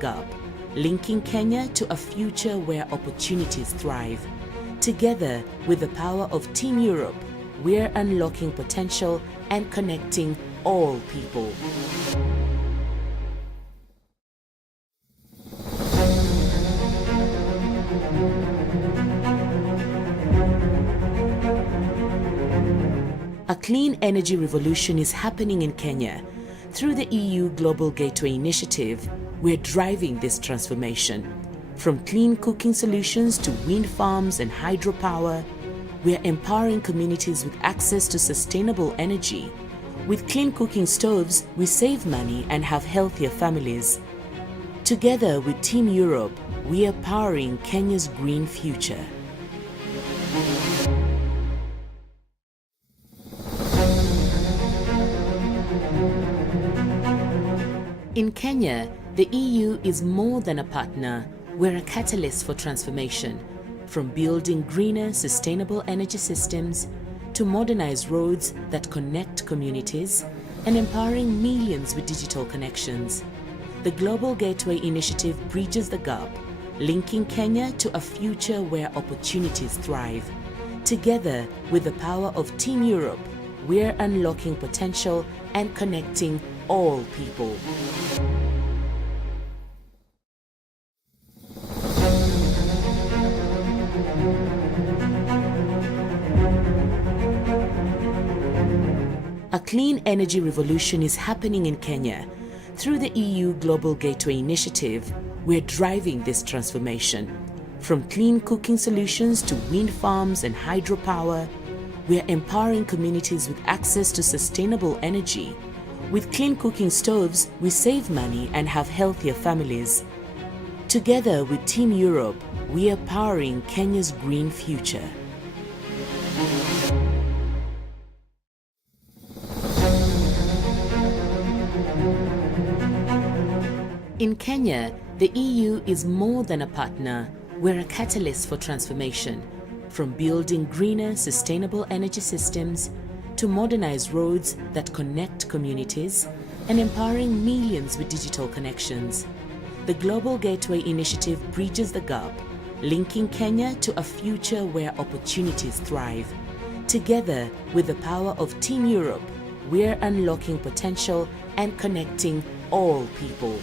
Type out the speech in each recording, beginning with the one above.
gap, linking Kenya to a future where opportunities thrive. Together with the power of Team Europe, we're unlocking potential and connecting all people. A clean energy revolution is happening in Kenya. Through the EU Global Gateway Initiative, we're driving this transformation. From clean cooking solutions to wind farms and hydropower, we're empowering communities with access to sustainable energy. With clean cooking stoves, we save money and have healthier families. Together with Team Europe, we are powering Kenya's green future. In Kenya, the EU is more than a partner. We're a catalyst for transformation. From building greener, sustainable energy systems to modernized roads that connect communities and empowering millions with digital connections. The Global Gateway Initiative bridges the gap, linking Kenya to a future where opportunities thrive. Together with the power of Team Europe, we're unlocking potential and connecting all people. A clean energy revolution is happening in Kenya. Through the EU Global Gateway Initiative, we're driving this transformation. From clean cooking solutions to wind farms and hydropower, we're empowering communities with access to sustainable energy. With clean cooking stoves, we save money and have healthier families. Together with Team Europe, we are powering Kenya's green future. In Kenya, the EU is more than a partner. We're a catalyst for transformation. From building greener, sustainable energy systems to modernized roads that connect communities and empowering millions with digital connections. The Global Gateway Initiative bridges the gap, linking Kenya to a future where opportunities thrive. Together with the power of Team Europe, we're unlocking potential and connecting all people.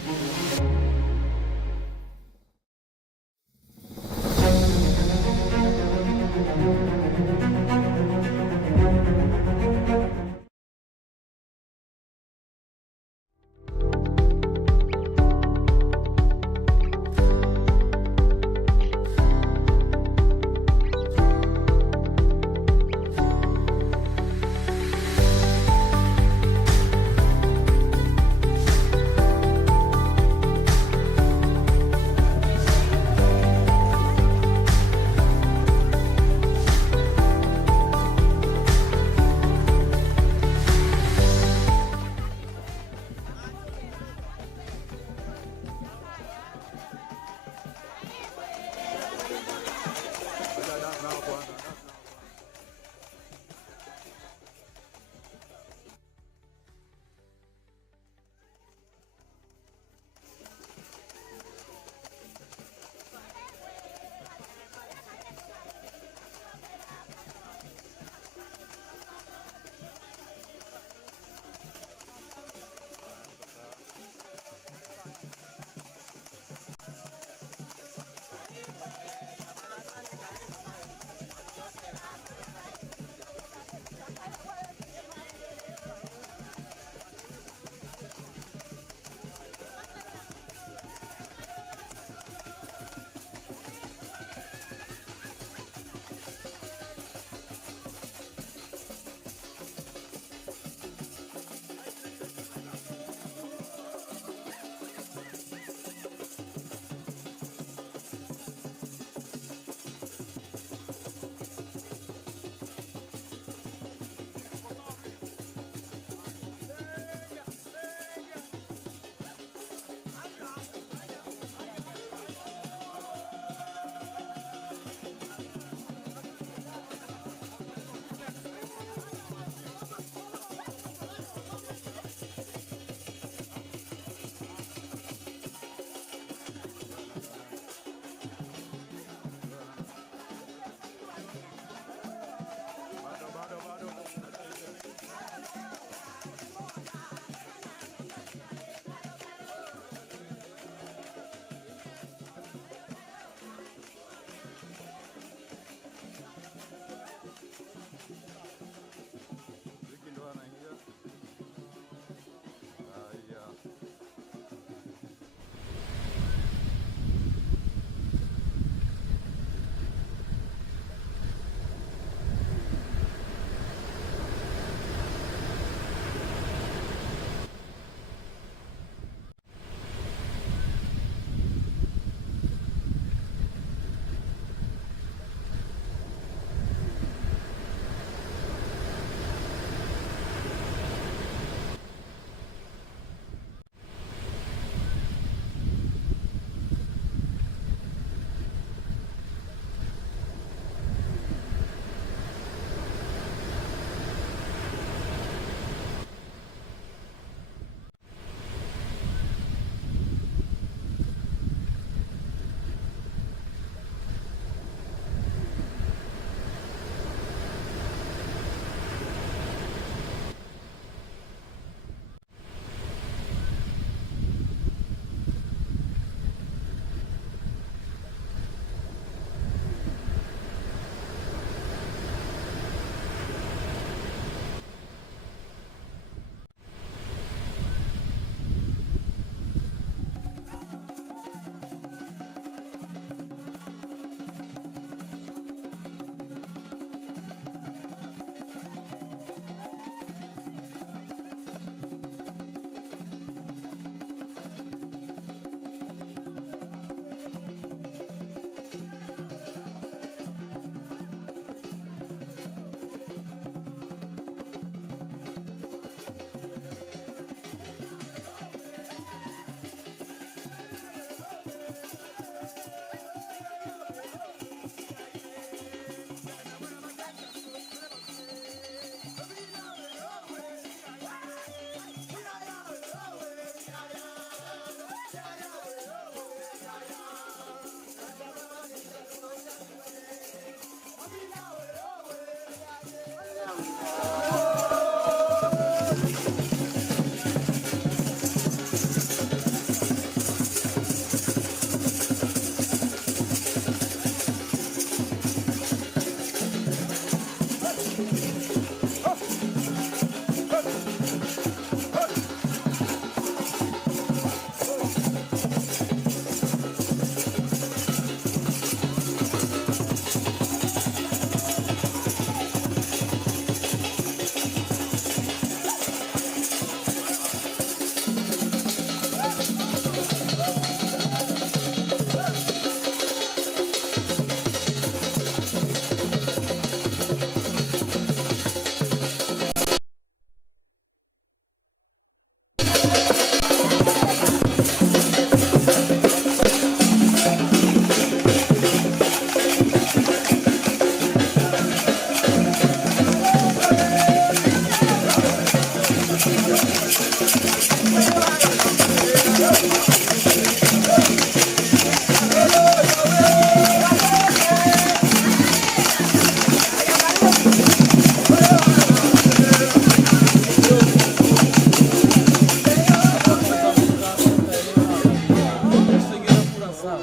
sawa.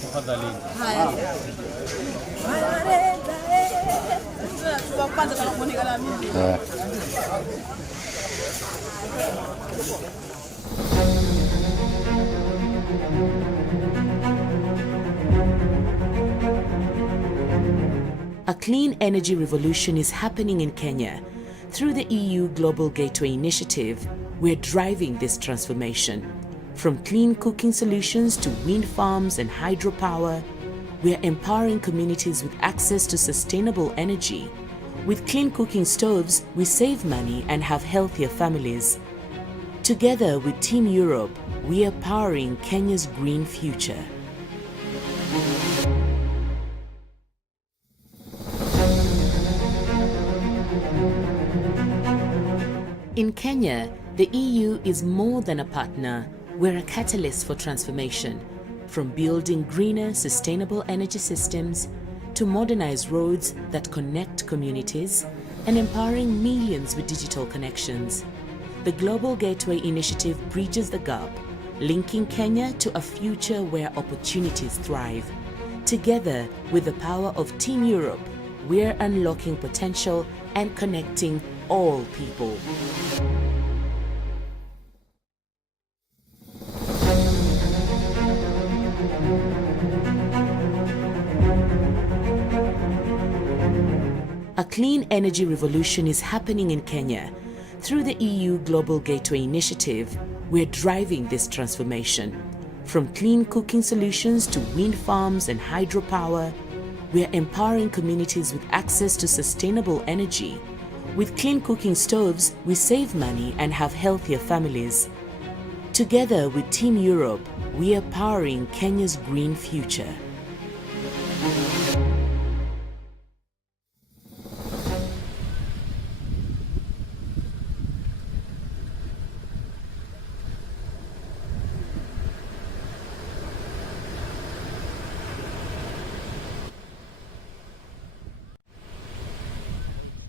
Tafadhali. A clean energy revolution is happening in Kenya. Through the EU Global Gateway Initiative, we're driving this transformation. From clean cooking solutions to wind farms and hydropower, we're empowering communities with access to sustainable energy. With clean cooking stoves, we save money and have healthier families. Together with Team Europe, we are powering Kenya's green future. In Kenya, the EU is more than a partner. We're a catalyst for transformation, from building greener, sustainable energy systems to modernize roads that connect communities and empowering millions with digital connections. The Global Gateway Initiative bridges the gap, linking Kenya to a future where opportunities thrive. Together with the power of Team Europe, we're unlocking potential and connecting all people. A clean energy revolution is happening in Kenya. Through the EU Global Gateway Initiative, we're driving this transformation. From clean cooking solutions to wind farms and hydropower, we're empowering communities with access to sustainable energy. With clean cooking stoves, we save money and have healthier families. Together with Team Europe, we are powering Kenya's green future.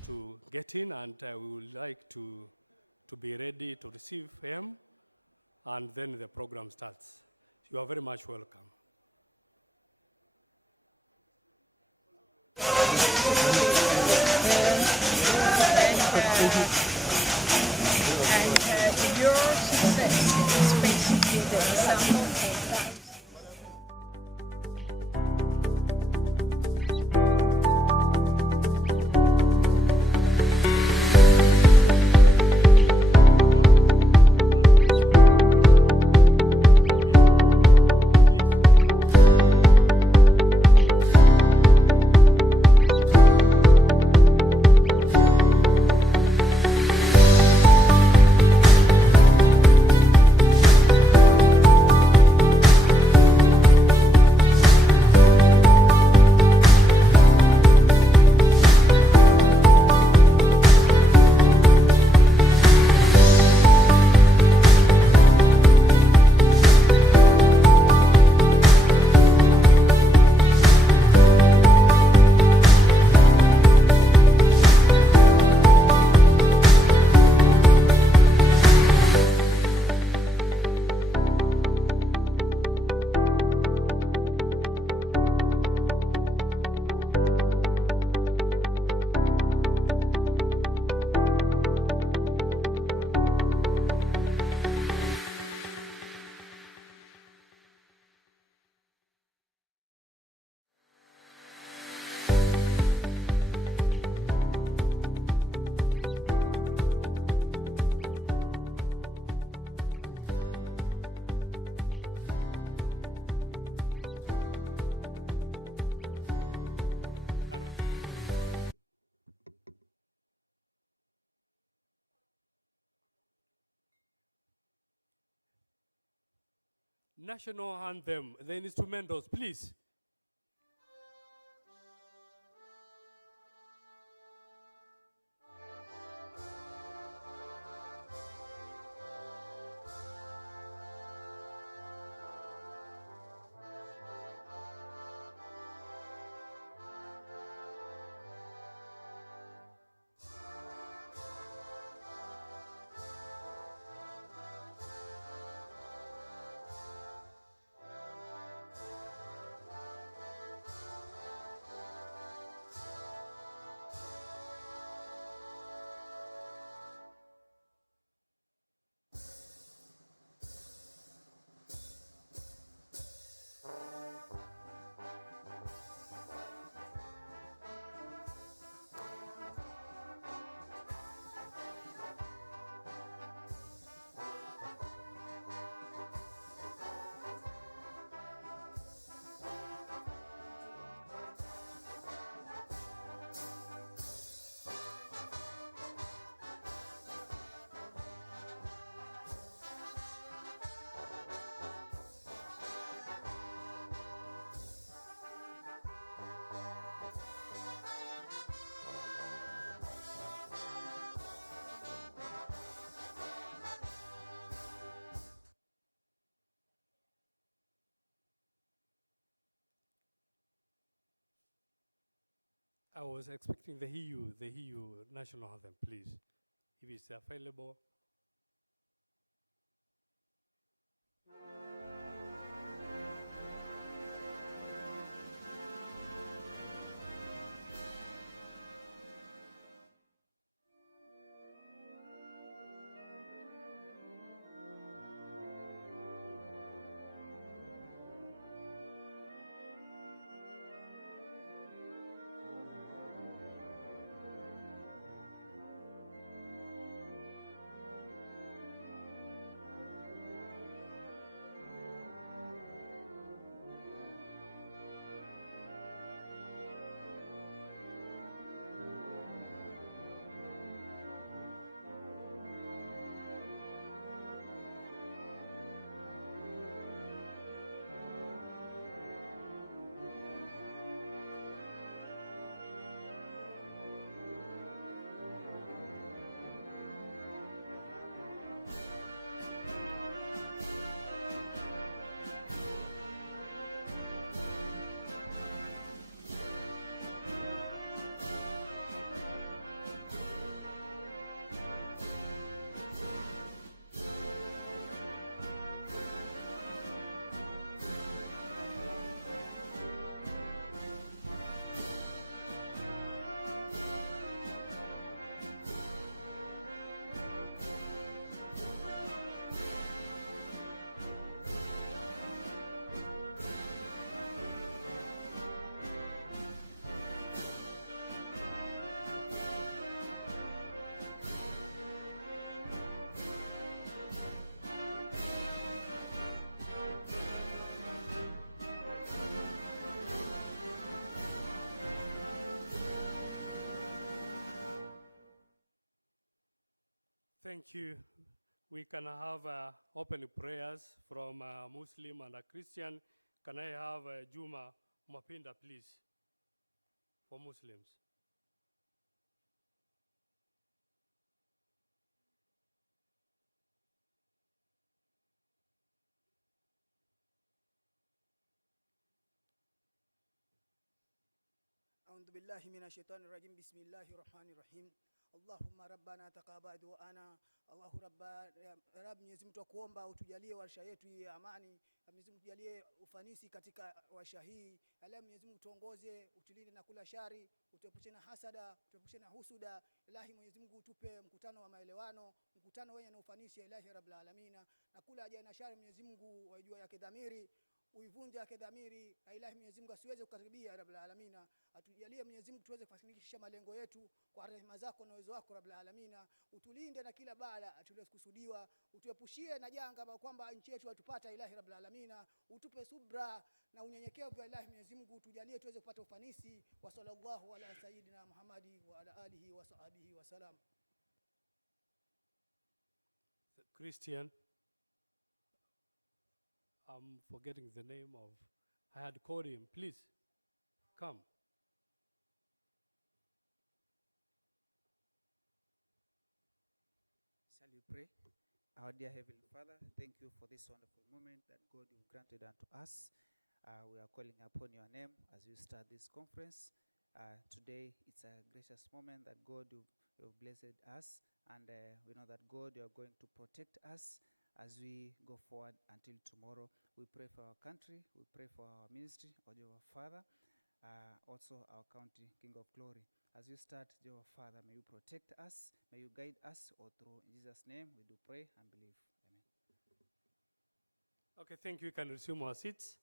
To get in, and we would like to be ready to receive him, and then the program starts. You are very much welcome. Your success is basically the example of that. National anthem, the instrumentals, please. I was expecting the EU national anthem, please, if it's available. Thank you. We can have open prayers from a Muslim and a Christian. Can I have Juma Mapinda, please, for Muslims? أعوذ بالله من الشيطان الرجيم بسم الله الرحمن الرحيم اللهم ربنا تقبل دعانا الله رب Mwenyezi Mungu tukuomba utujalie warsha yetu ya amani. Mwenyezi Mungu tujalie ufanisi katika warsha hii. Allah Mwenyezi Mungu tuongoze, utulinde na kula shari, utuepushe na hasada, utuepushe na husuda. Ilahi Mwenyezi Mungu utupe mkutano wa maelewano, mkutano wenye na ufanisi ya Ilahi Rabbil Alamin. Na kula ajaye na shari Mwenyezi Mungu wajua yake dhamiri, uivunja yake dhamiri. Ilahi Mwenyezi Mungu asiweze kukaribia Rabbil Alamin. Atujalie Mwenyezi Mungu tuweze kufanikisha malengo yetu kwa rehema zako na uwezo wako Rabbil Alamin. Utulinde na kila bala tuliokusudiwa, utuepushie na janga kwamba nchi yetu hatupata Ilahi Rabbil Alamin. Utupe subra na unyenyekevu Ilahi Mwenyezi Mungu, tujalie tuweze kupata ufanisi. Wa sallallahu ala sayyidina Muhammadi wa ala alihi wa sahbihi wa salam. Christian, I'm forgetting the name of, I had called him. Please, come. Shall we pray? Our dear Heavenly Father, thank you for this wonderful moment that God you've granted unto us. We are calling upon your name as you start this conference. Today, it's a gracious moment that God you've blessed us, and we know that God, you are going to protect us as we go forward until tomorrow. We pray for our country, we pray for our ministry, O Jehovah Father, also our county, King of Glory. As you start, Jehovah Father, may you protect us, may you guide us all through. In Jesus' name, we do pray and believe. Amen. Okay, thank you. You can resume our seats.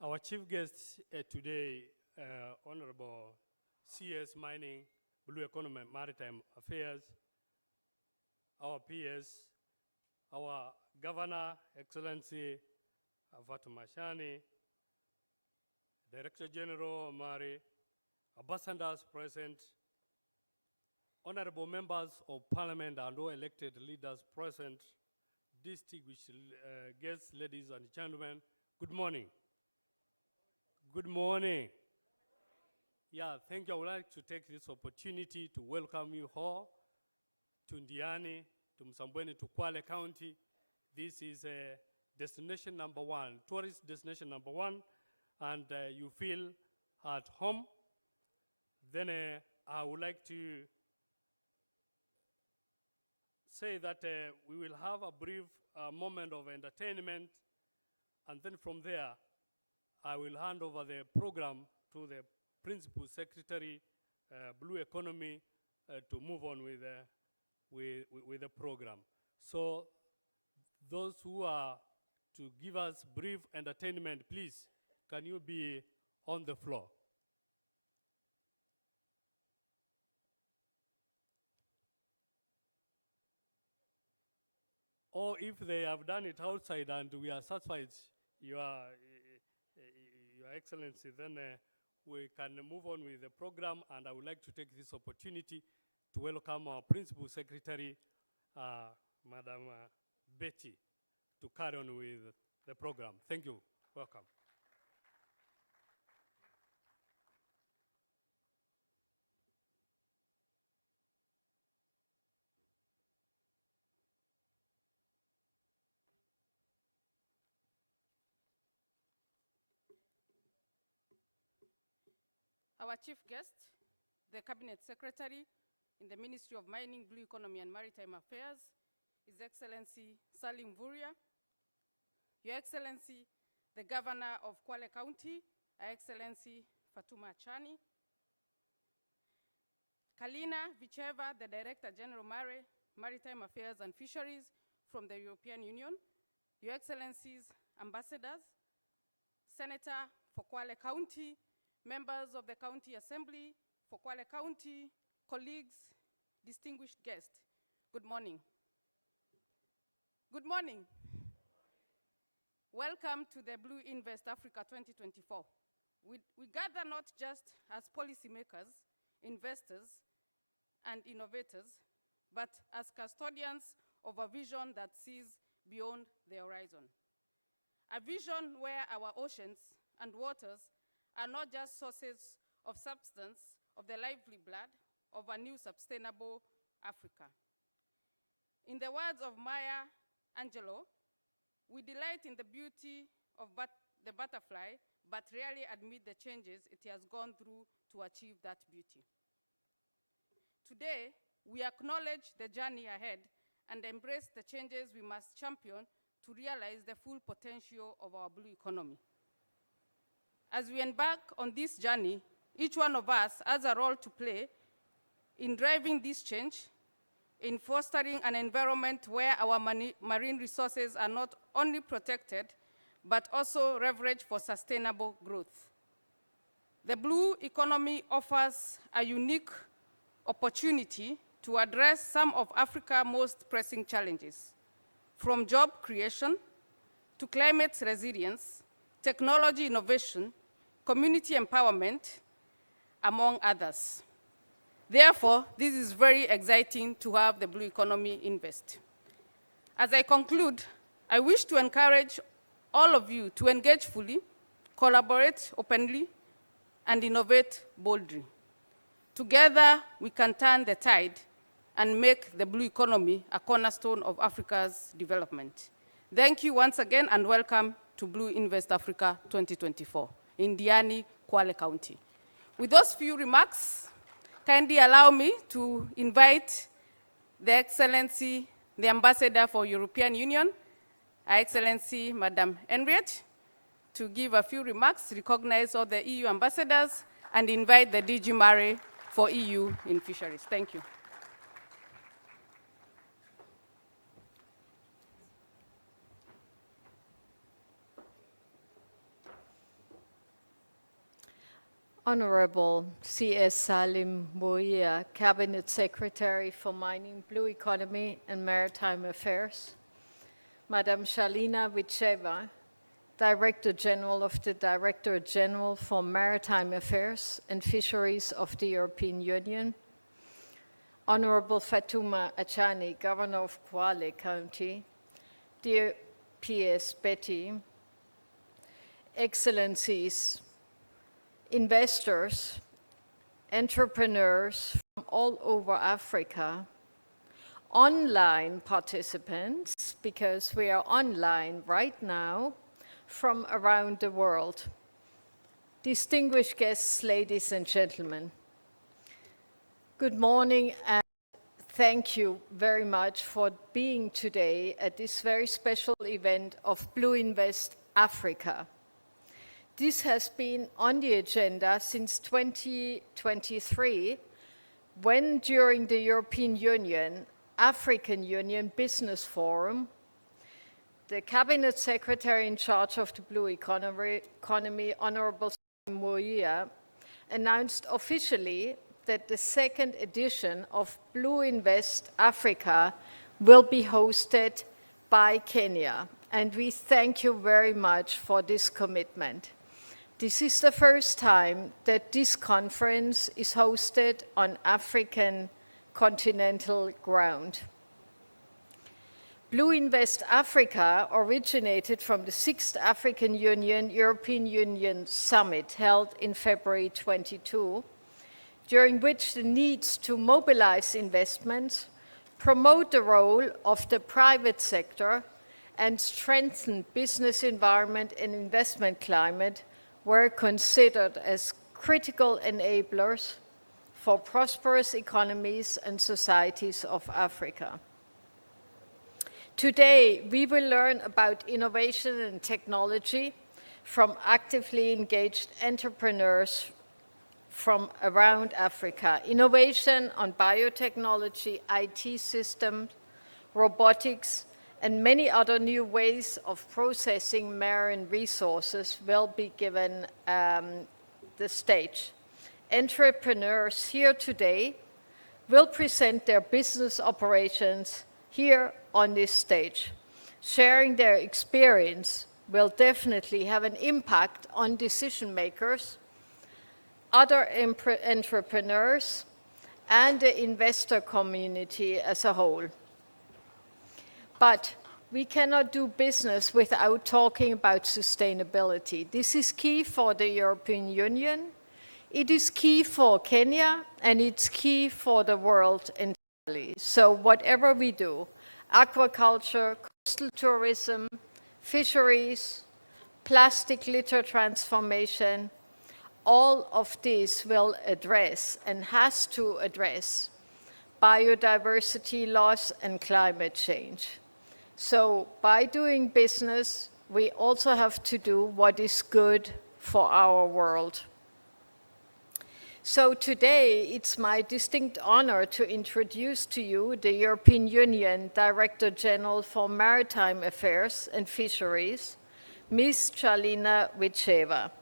Our chief guest today, Honorable CS Mining, Blue Economy, Maritime Affairs, our PS, our Governor, Excellency Fatuma Shani, Director General Mari, ambassadors present, honorable members of Parliament and all elected leaders present, distinguished guests, ladies and gentlemen, good morning. Good morning. Yeah, thank you. I would like to take this opportunity to welcome you all to Ndiani, to Msambweni, to Kwale County. This is a destination number one, tourist destination number one, and you feel at home. Then I would like to say that we will have a brief moment of entertainment, and then from there, I will hand over the program to the Principal Secretary, Blue Economy, to move on with the program. So those who are to give us brief entertainment, please, can you be on the floor? Or if they have done it outside and we are satisfied, Your Excellency, then we can move on with the program, and I would like to take this opportunity to welcome our Principal Secretary, Madam Betty, to carry on with the program. Thank you. Welcome. Our chief guest, the Cabinet Secretary in the Ministry of Mining, Blue Economy and Maritime Affairs, His Excellency Salim Vuria, Your Excellency, the Governor of Kwale County, Her Excellency Fatuma Achani, Kalina Vicheva, the Director General Maritime Affairs and Fisheries from the European Union, Your Excellencies, Ambassadors, Senator for Kwale County, members of the County Assembly for Kwale County, colleagues, distinguished guests, good morning. Good morning. Welcome to the BlueInvest Africa 2024. We gather not just as policymakers, investors, and innovators, but as custodians of a vision that sees beyond the horizon. A vision where our oceans and waters are not just sources of substance of the lively blood of a new sustainable Africa. In the words of Maya Angelou, we delight in the beauty of the butterfly, but rarely admit the changes it has gone through to achieve that beauty. Today, we acknowledge the journey ahead and embrace the changes we must champion to realize the full potential of our blue economy. As we embark on this journey, each one of us has a role to play in driving this change, in fostering an environment where our marine resources are not only protected, but also leveraged for sustainable growth. The blue economy offers a unique opportunity to address some of Africa's most pressing challenges, from job creation to climate resilience, technology innovation, community empowerment, among others. Therefore, this is very exciting to have the Blue Economy Invest. As I conclude, I wish to encourage all of you to engage fully, collaborate openly, and innovate boldly. Together, we can turn the tide and make the blue economy a cornerstone of Africa's development. Thank you once again, and welcome to BlueInvest Africa 2024 in Diani, Kwale County. With those few remarks, kindly allow me to invite the Excellency, the Ambassador for European Union, Her Excellency Madam Henriette, to give a few remarks, recognize all the EU ambassadors, and invite the DG Mare for EU in fisheries. Thank you. Honorable C.S. Salim Vuria, Cabinet Secretary for Mining, Blue Economy and Maritime Affairs, Madam Shalina Vicheva, Director General of the Directorate General for Maritime Affairs and Fisheries of the European Union, Honorable Fatuma Achani, Governor of Kwale County, dear P.S. Betty, Excellencies, investors, entrepreneurs from all over Africa, online participants, because we are online right now, from around the world. Distinguished guests, ladies and gentlemen, Good morning, and thank you very much for being today at this very special event of BlueInvest Africa. This has been on the agenda since 2023, when during the European Union, African Union Business Forum, the Cabinet Secretary in charge of the Blue Economy, Honorable Moia, announced officially that the second edition of BlueInvest Africa will be hosted by Kenya. And we thank you very much for this commitment. This is the first time that this conference is hosted on African continental ground. BlueInvest Africa originated from the 6th African European Union Summit held in February 22, during which the needs to mobilize investments, promote the role of the private sector, and strengthen business environment and investment climate were considered as critical enablers for prosperous economies and societies of Africa. Today, we will learn about innovation and technology from actively engaged entrepreneurs from around Africa. Innovation on biotechnology, IT systems, robotics, and many other new ways of processing marine resources will be given the stage. Entrepreneurs here today will present their business operations here on this stage. Sharing their experience will definitely have an impact on decision makers, other entrepreneurs, and the investor community as a whole. But we cannot do business without talking about sustainability. This is key for the European Union, it is key for Kenya, and it's key for the world entirely. So whatever we do, aquaculture, coastal tourism, fisheries, plastic litter transformation, all of this will address and has to address biodiversity loss and climate change. So by doing business, we also have to do what is good for our world. So today, it's my distinct honor to introduce to you the European Union Director General for Maritime Affairs and Fisheries, Ms. Charlina Wicheva.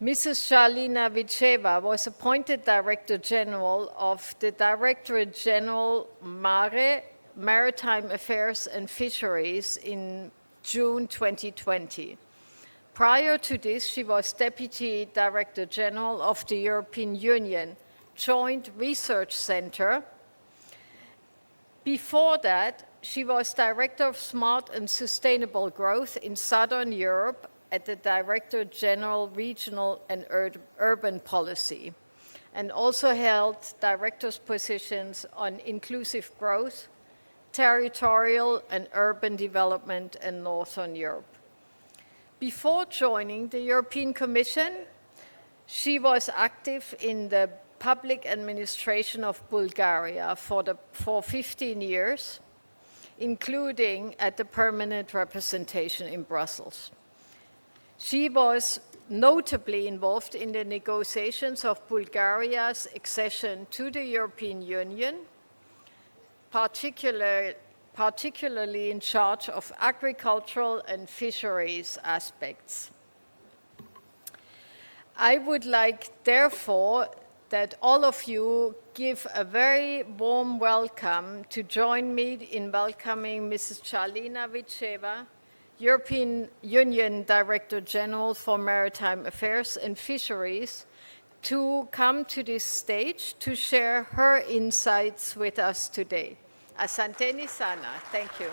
Mrs. Charlina Wicheva was appointed Director General of the Directorate General Mare, Maritime Affairs and Fisheries in June 2020. Prior to this, she was Deputy Director General of the European Union Joint Research Center. Before that, she was Director of Smart and Sustainable Growth in Southern Europe at the Director General Regional and Urban Policy, and also held director's positions on inclusive growth, territorial and urban development in Northern Europe. Before joining the European Commission, she was active in the public administration of Bulgaria for 15 years, including at the permanent representation in Brussels. She was notably involved in the negotiations of Bulgaria's accession to the European Union, particularly in charge of agricultural and fisheries aspects. I would like, therefore, that all of you give a very warm welcome to join me in welcoming Mrs. Charlina Wicheva, European Union Director General for Maritime Affairs and Fisheries, to come to this stage to share her insights with us today. Asanteni sana. Thank you.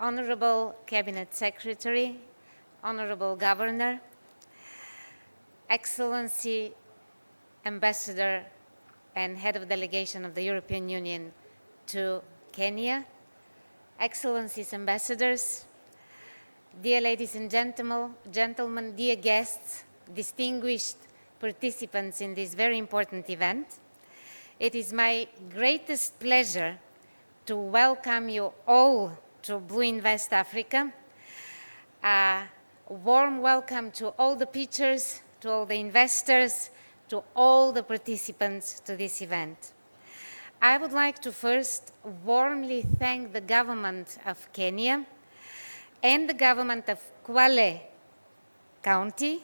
Honorable Cabinet Secretary, Honorable Governor, Excellency Ambassador and head of delegation of the European Union to Kenya, Excellencies, ambassadors, dear ladies and gentlemen, dear guests, distinguished participants in this very important event. It is my greatest pleasure to welcome you all to BlueInvest Africa. A warm welcome to all the pitchers, to all the investors, to all the participants to this event. I would like to first warmly thank the government of Kenya and the government of Kwale County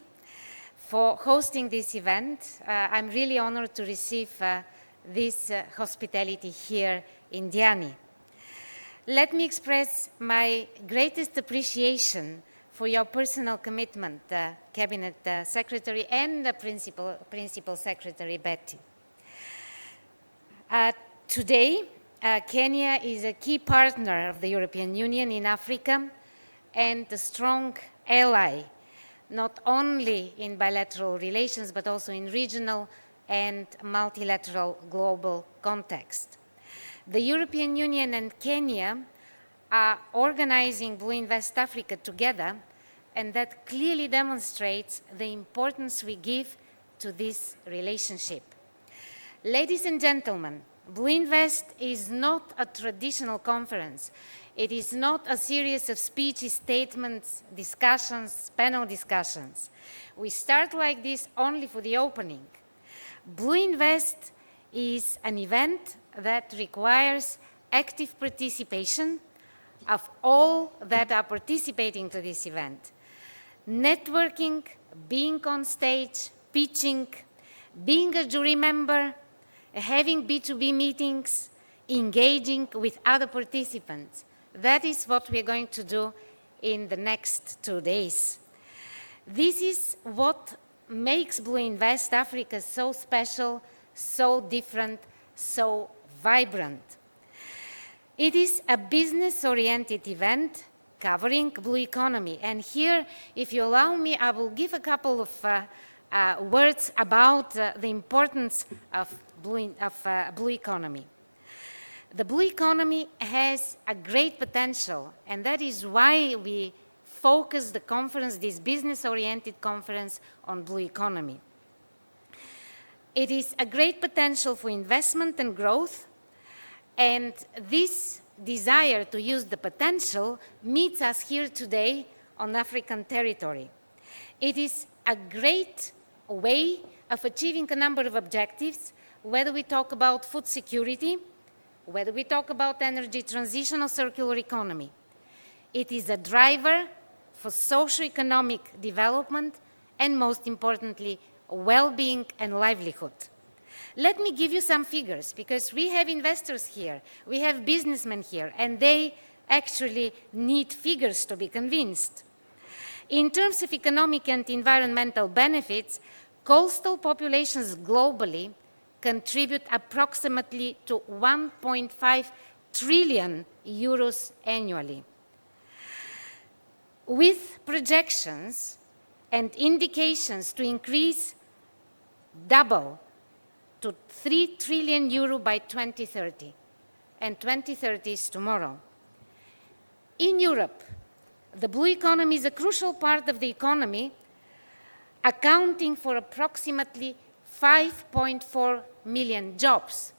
for hosting this event. I'm really honored to receive this hospitality here in Diani. Let me express my greatest appreciation for your personal commitment, Cabinet Secretary and the Principal Secretary Betty. Today, Kenya is a key partner of the European Union in Africa and a strong ally, not only in bilateral relations, but also in regional and multilateral global context. The European Union and Kenya are organizing BlueInvest Africa together, and that clearly demonstrates the importance we give to this relationship. Ladies and gentlemen, BlueInvest is not a traditional conference. It is not a series of speeches, statements, discussions, panel discussions. We start like this only for the opening. BlueInvest is an event that requires active participation of all that are participating to this event. Networking, being on stage, pitching, being a jury member, having B2B meetings, engaging with other participants. That is what we're going to do in the next 2 days. This is what makes BlueInvest Africa so special, so different, so vibrant. It is a business-oriented event covering blue economy. And here, if you allow me, I will give a couple of words about the importance of blue economy. The blue economy has a great potential, and that is why we focus the conference, this business-oriented conference, on blue economy. It is a great potential for investment and growth, and this desire to use the potential meets us here today on African territory. It is a great way of achieving a number of objectives, whether we talk about food security, whether we talk about energy transition or circular economy. It is a driver for socio-economic development and, most importantly, well-being and livelihood. Let me give you some figures, because we have investors here, we have businessmen here, and they actually need figures to be convinced. In terms of economic and environmental benefits, coastal populations globally contribute approximately to 1.5 trillion euros annually. With projections and indications to increase double to 3 trillion euro by 2030, and 2030 is tomorrow. In Europe, the blue economy is a crucial part of the economy, accounting for approximately 5.4 million jobs.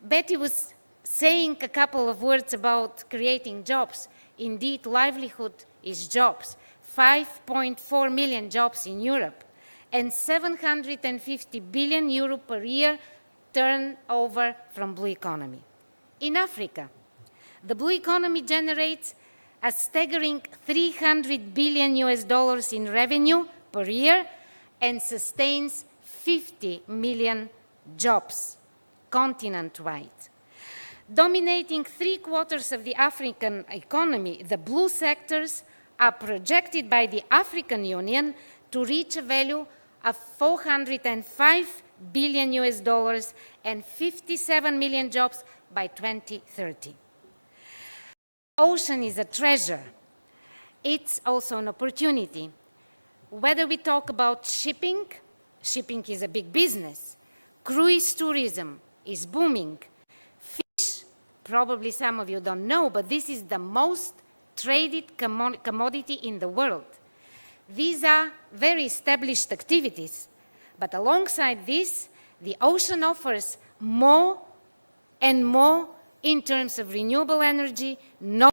Betty was saying a couple of words about creating jobs. Indeed, livelihood is jobs. 5.4 million jobs in Europe, and 750 billion euro per year turnover from blue economy. In Africa, the blue economy generates a staggering $300 billion in revenue per year and sustains 50 million jobs continent-wide. Dominating 3/4 of the African economy, the blue sectors are projected by the African Union to reach a value of $405 billion and 57 million jobs by 2030. Ocean is a treasure. It's also an opportunity. Whether we talk about shipping, shipping is a big business. Cruise tourism is booming. Fish, probably some of you don't know, but this is the most traded commodity in the world. These are very established activities, but alongside this, the ocean offers more and more in terms of renewable energy, and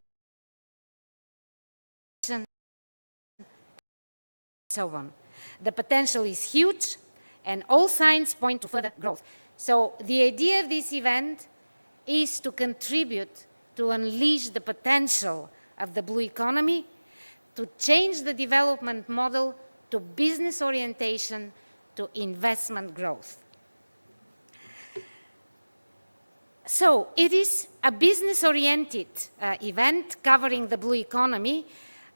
so on. The potential is huge, and all signs point to further growth. So the idea of this event is to contribute to unleash the potential of the blue economy, to change the development model to business orientation, to investment growth. So it is a business-oriented event covering the blue economy,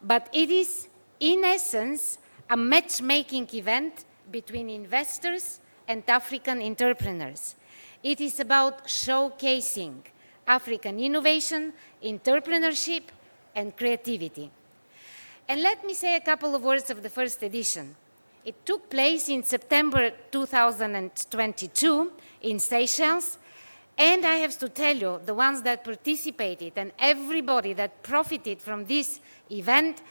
but it is, in essence, a matchmaking event between investors and African entrepreneurs. It is about showcasing African innovation, entrepreneurship, and creativity. And let me say a couple of words of the first edition. It took place in September 2022 in Seychelles, and I have to tell you, the ones that participated and everybody that profited from this event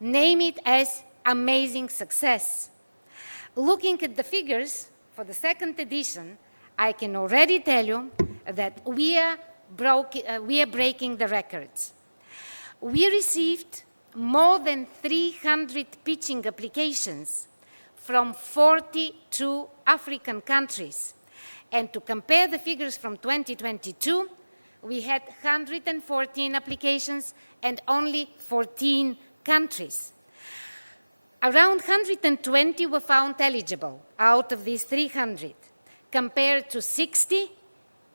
name it as amazing success. Looking at the figures for the second edition, I can already tell you that we are breaking the records. We received more than 300 pitching applications from 42 African countries. And to compare the figures from 2022, we had 114 applications and only 14 countries. Around 120 were found eligible out of these 300, compared to 60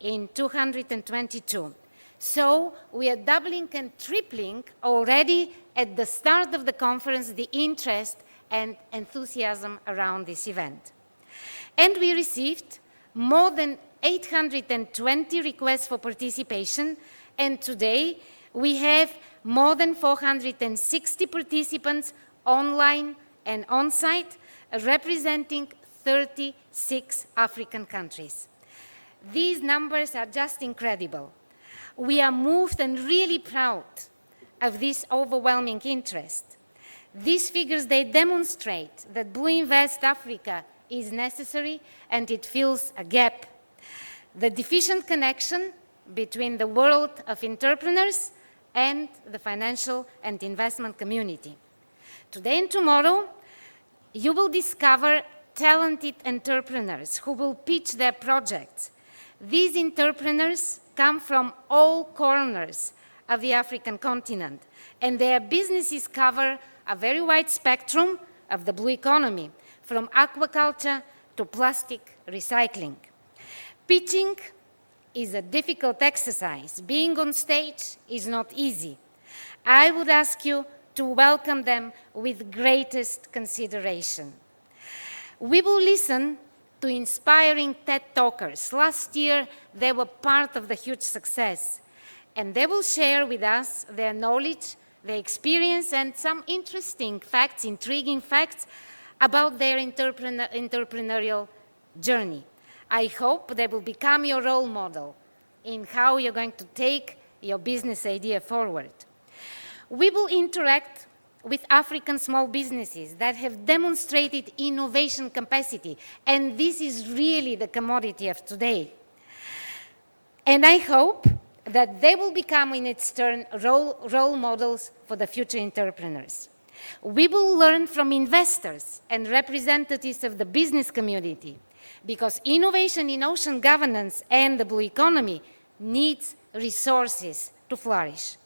in 222. So we are doubling and tripling already at the start of the conference the interest and enthusiasm around this event. And we received more than 820 requests for participation, and today we have more than 460 participants online and on-site, representing 36 African countries. These numbers are just incredible. We are moved and really proud of this overwhelming interest. These figures, they demonstrate that BlueInvest Africa is necessary and it fills a gap. The deficient connection between the world of entrepreneurs and the financial and investment community. Today and tomorrow, you will discover talented entrepreneurs who will pitch their projects. These entrepreneurs come from all corners of the African continent, and their businesses cover a very wide spectrum of the blue economy, from aquaculture to plastic recycling. Pitching is a difficult exercise. Being on stage is not easy. I would ask you to welcome them with greatest consideration. We will listen to inspiring TED Talkers. Last year, they were part of the huge success, and they will share with us their knowledge, their experience, and some interesting facts, intriguing facts about their entrepreneurial journey. I hope they will become your role model in how you're going to take your business idea forward. We will interact with African small businesses that have demonstrated innovation capacity, and this is really the commodity of today. And I hope that they will become, in its turn, role models for the future entrepreneurs. We will learn from investors and representatives of the business community, because innovation in ocean governance and the blue economy needs resources to flourish.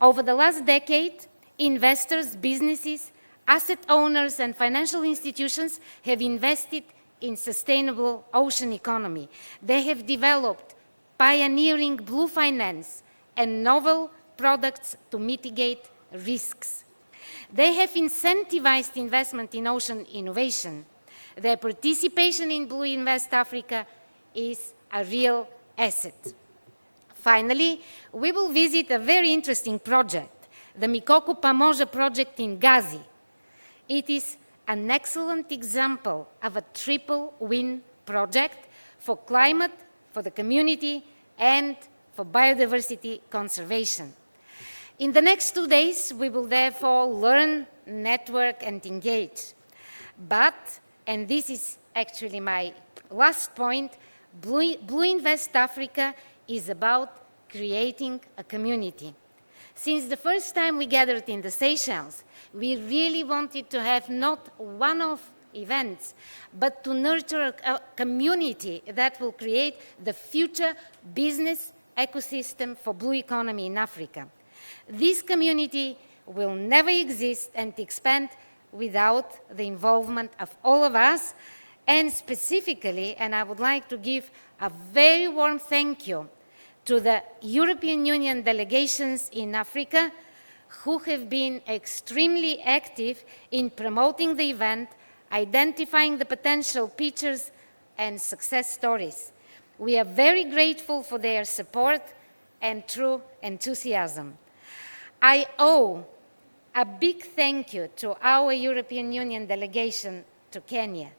Over the last decade, investors, businesses, asset owners, and financial institutions have invested in sustainable ocean economy. They have developed pioneering blue finance and novel products to mitigate risks. They have incentivized investment in ocean innovation. Their participation in BlueInvest Africa is a real asset. Finally, we will visit a very interesting project, the Mikoko Pamoja project in Gazi. It is an excellent example of a triple win project for climate, for the community, and for biodiversity conservation. In the next 2 days, we will therefore learn, network, and engage. But, and this is actually my last point, BlueInvest Africa is about creating a community. Since the first time we gathered in the Seychelles, we really wanted to have not one-off events, but to nurture a community that will create the future business ecosystem for blue economy in Africa. This community will never exist and expand without the involvement of all of us, and specifically, and I would like to give a very warm thank you to the European Union delegations in Africa who have been extremely active in promoting the event, identifying the potential features and success stories. We are very grateful for their support and true enthusiasm. I owe a big thank you to our European Union delegation to Kenya,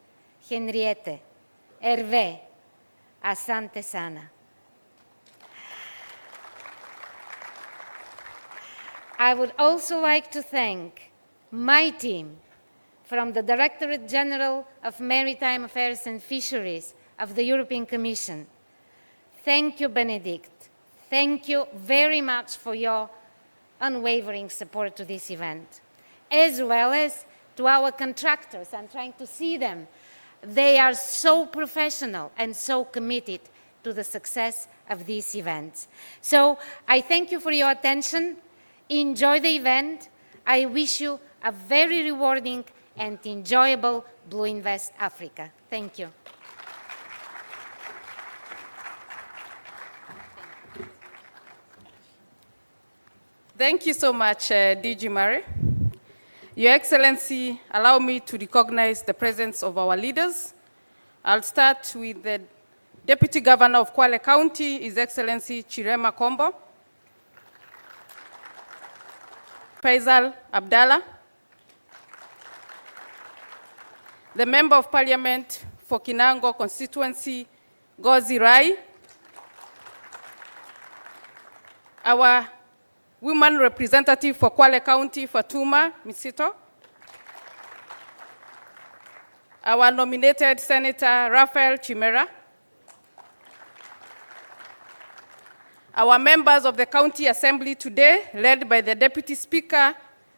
Henriette, Hervé, asante sana. I would also like to thank my team from the Directorate General of Maritime Affairs and Fisheries of the European Commission. Thank you, Benedict. Thank you very much for your unwavering support to this event, as well as to our contractors. I'm trying to see them. They are so professional and so committed to the success of these events. So I thank you for your attention. Enjoy the event. I wish you a very rewarding and enjoyable BlueInvest Africa. Thank you. Thank you so much, DG Murray. Your Excellency, allow me to recognize the presence of our leaders. I'll start with the Deputy Governor of Kwale County, His Excellency Chirema Kombo, Faisal Abdallah, the Member of Parliament for Kinango constituency, Gozi Rai, our Women Representative for Kwale County, Fatuma Misito, our nominated Senator Raphael Chimera, our members of the County Assembly today, led by the Deputy Speaker,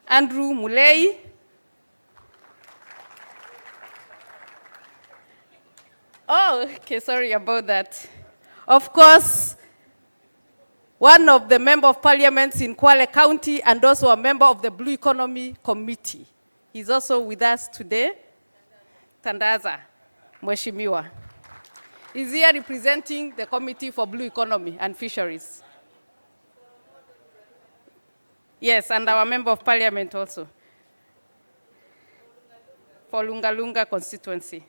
Andrew Mulei, oh, okay, sorry about that. Of course, one of the Member of Parliaments in Kwale County and also a member of the Blue Economy Committee. He's also with us today, Tandaza Mheshimiwa. He's here representing the Committee for Blue Economy and Fisheries. Yes, and our Member of Parliament also for Lunga constituency.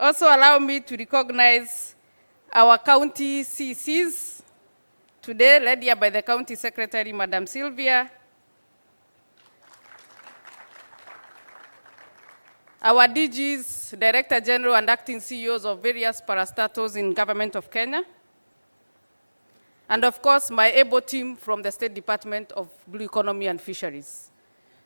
Also allow me to recognize our county CCs today, led here by the County Secretary, Madam Sylvia, our DGs, Director General and Acting CEOs of various parastatals in Government of Kenya, and of course, my able team from the State Department of Blue Economy and Fisheries.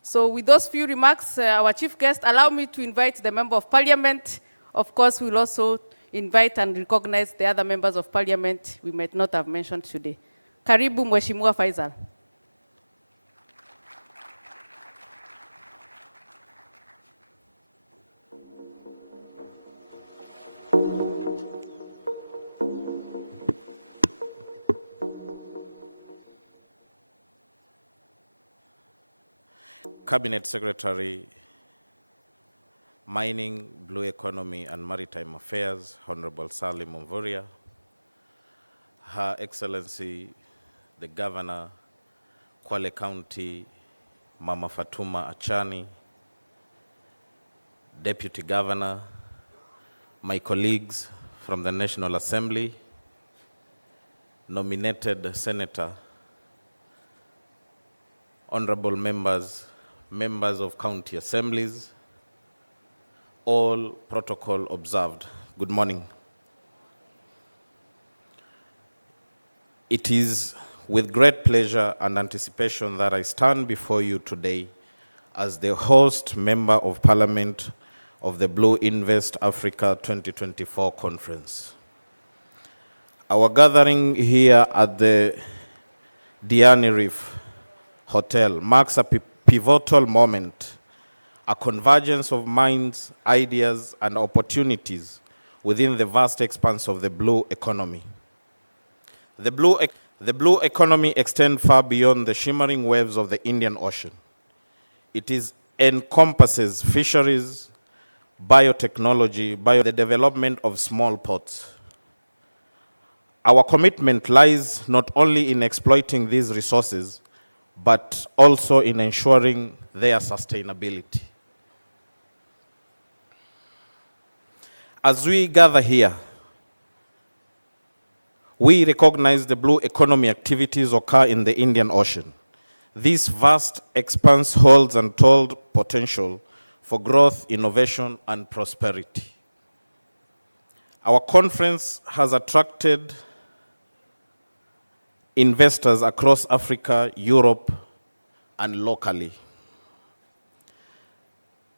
So with those few remarks, our chief guest, allow me to invite the Member of Parliament. Of course, we'll also invite and recognize the other members of Parliament we might not have mentioned today. Karibu Mheshimiwa Faisal. Cabinet Secretary, Mining, Blue Economy and Maritime Affairs, Honorable Salim Mvurya, Her Excellency, the Governor, Kwale County, Mama Fatuma Achani, Deputy Governor, my colleagues from the National Assembly, nominated Senator, honorable members, members of county assemblies, all protocol observed. good morning. It is with great pleasure and anticipation that I stand before you today as the host member of Parliament of the BlueInvest Africa 2024 conference. Our gathering here at the Diani Reef Hotel marks a pivotal moment, a convergence of minds, ideas, and opportunities within the vast expanse of the blue economy. The blue economy extends far beyond the shimmering waves of the Indian Ocean. It encompasses fisheries, biotechnology, the development of small ports. Our commitment lies not only in exploiting these resources, but also in ensuring their sustainability. As we gather here, we recognize the blue economy activities occur in the Indian Ocean. This vast expanse holds untold potential for growth, innovation, and prosperity. Our conference has attracted investors across Africa, Europe, and locally.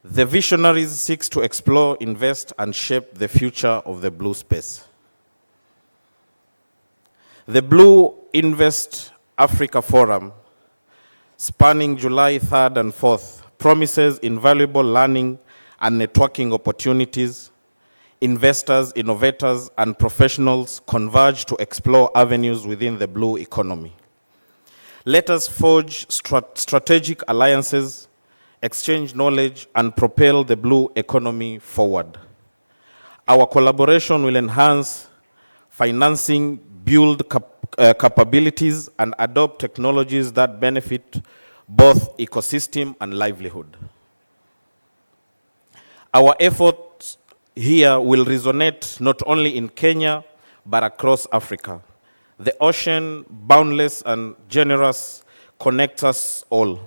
The visionaries seek to explore, invest, and shape the future of the blue space. The BlueInvest Africa Forum, spanning July 3rd and 4th, promises invaluable learning and networking opportunities. Investors, innovators, and professionals converge to explore avenues within the blue economy. Let us forge strategic alliances, exchange knowledge, and propel the blue economy forward. Our collaboration will enhance financing, build capabilities, and adopt technologies that benefit both ecosystem and livelihood. Our efforts here will resonate not only in Kenya, but across Africa. The ocean, boundless and generous, connects us all.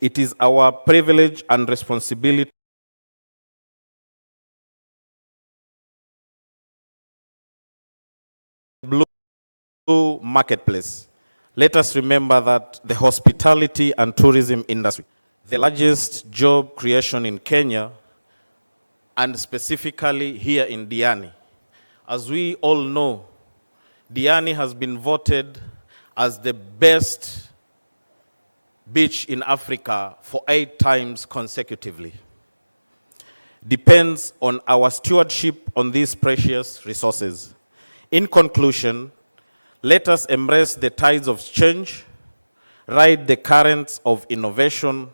It is our privilege and responsibility blue marketplace. Let us remember that the hospitality and tourism industry, the largest job creation in Kenya, and specifically here in Diani. As we all know, Diani has been voted as the best beach in Africa for 8 times consecutively. Depends on our stewardship on these precious resources. In conclusion, let us embrace the tides of change, ride the currents of innovation,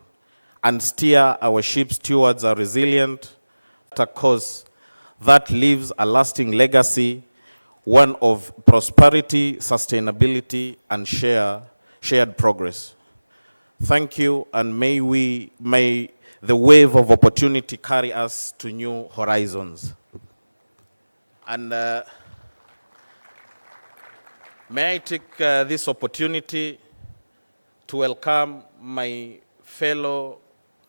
and steer our ships towards a resilient course that leaves a lasting legacy, one of prosperity, sustainability, and shared progress. Thank you, and may the wave of opportunity carry us to new horizons. And may I take this opportunity to welcome my fellow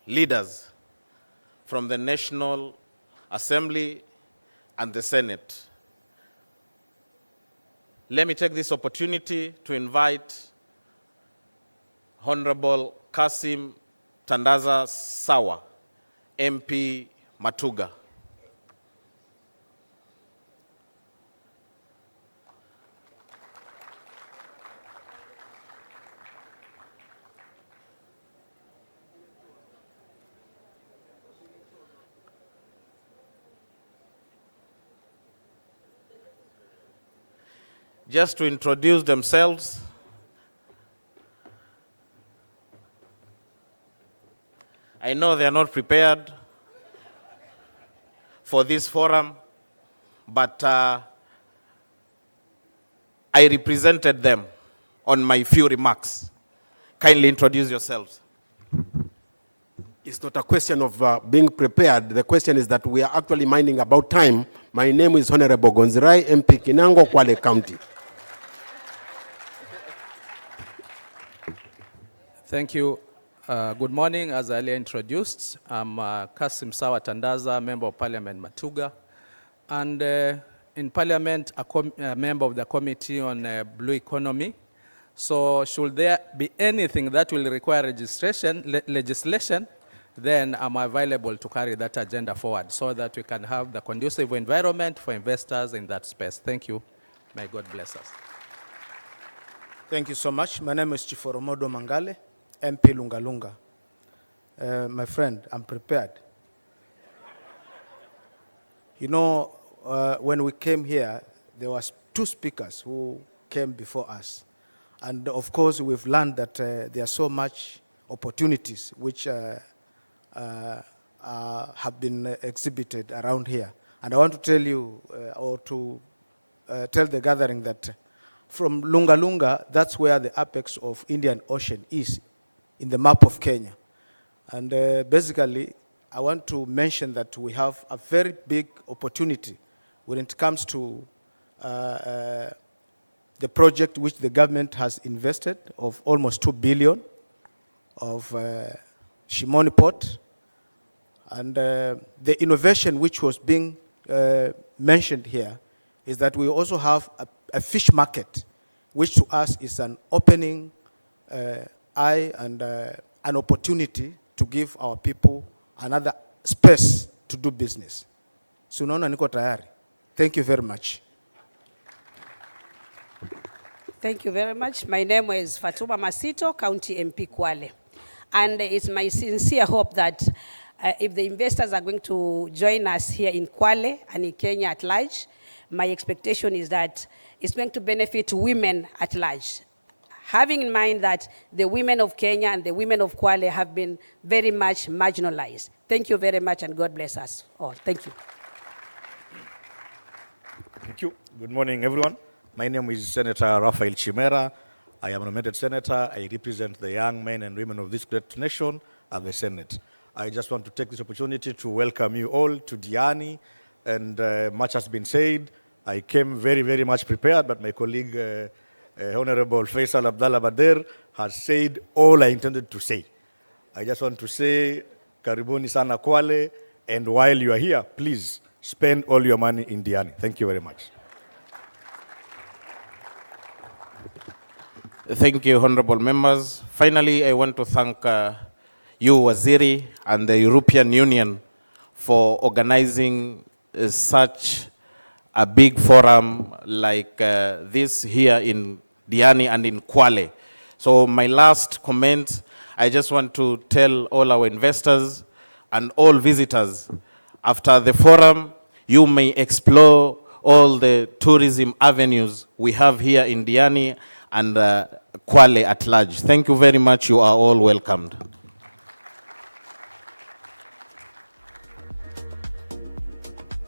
leaders from the National Assembly and the Senate. Let me take this opportunity to invite Honorable Kasim Tandaza Sawa, MP Matuga. Just to introduce themselves. I know they are not prepared for this forum, but I represented them on my few remarks. Kindly introduce yourselves. It's not a question of being prepared. The question is that we are actually minding about time. My name is Honorable Gonzirai, MP Kinango, Kwale County. Thank you. Good morning. As earlier introduced, I'm Kasim Sawa Tandaza, Member of Parliament Matuga. and in Parliament, a member of the Committee on Blue Economy. So should there be anything that will require legislation, then I'm available to carry that agenda forward so that we can have the conducive environment for investors in that space. Thank you. May God bless us. Thank you so much. My name is Chief Oromodo Mangale, MP Lungalunga. My friend, I'm prepared. You know, when we came here, there was 2 speakers who came before us. And of course, we've learned that there are so much opportunities which have been exhibited around here. And I want to tell you, or to tell the gathering that from Lunga Lunga, that's where the apex of Indian Ocean is, in the map of Kenya. And basically, I want to mention that we have a very big opportunity when it comes to the project which the government has invested of almost 2 billion of Shimoni Port. And the innovation which was being mentioned here is that we also have a fish market, which to us is an opening eye and an opportunity to give our people another space to do business. So unaona niko tayari. Thank you very much. Thank you very much. My name is Fatuma Masito, County MP Kwale. And it's my sincere hope that if the investors are going to join us here in Kwale and in Kenya at large, my expectation is that it's going to benefit women at large. Having in mind that the women of Kenya and the women of Kwale have been very much marginalized. Thank you very much and God bless us all. Thank you. Thank you. Good morning, everyone. My name is Senator Raphael Chimera. I am a nominated senator. I represent the young men and women of this great nation at the Senate. I just want to take this opportunity to welcome you all to Diani, and much has been said. I came very, very much prepared, but my colleague, Honorable Faisal Abdallah Bader, has said all I intended to say. I just want to say, karibuni sana Kwale, and while you are here, please spend all your money in Diani. Thank you very much. Thank you, honorable members. Finally, I want to thank you, Waziri, and the European Union for organizing such a big forum like this here in Diani and in Kwale. So my last comment, I just want to tell all our investors and all visitors, after the forum, you may explore all the tourism avenues we have here in Diani and Kwale at large. Thank you very much. You are all welcomed.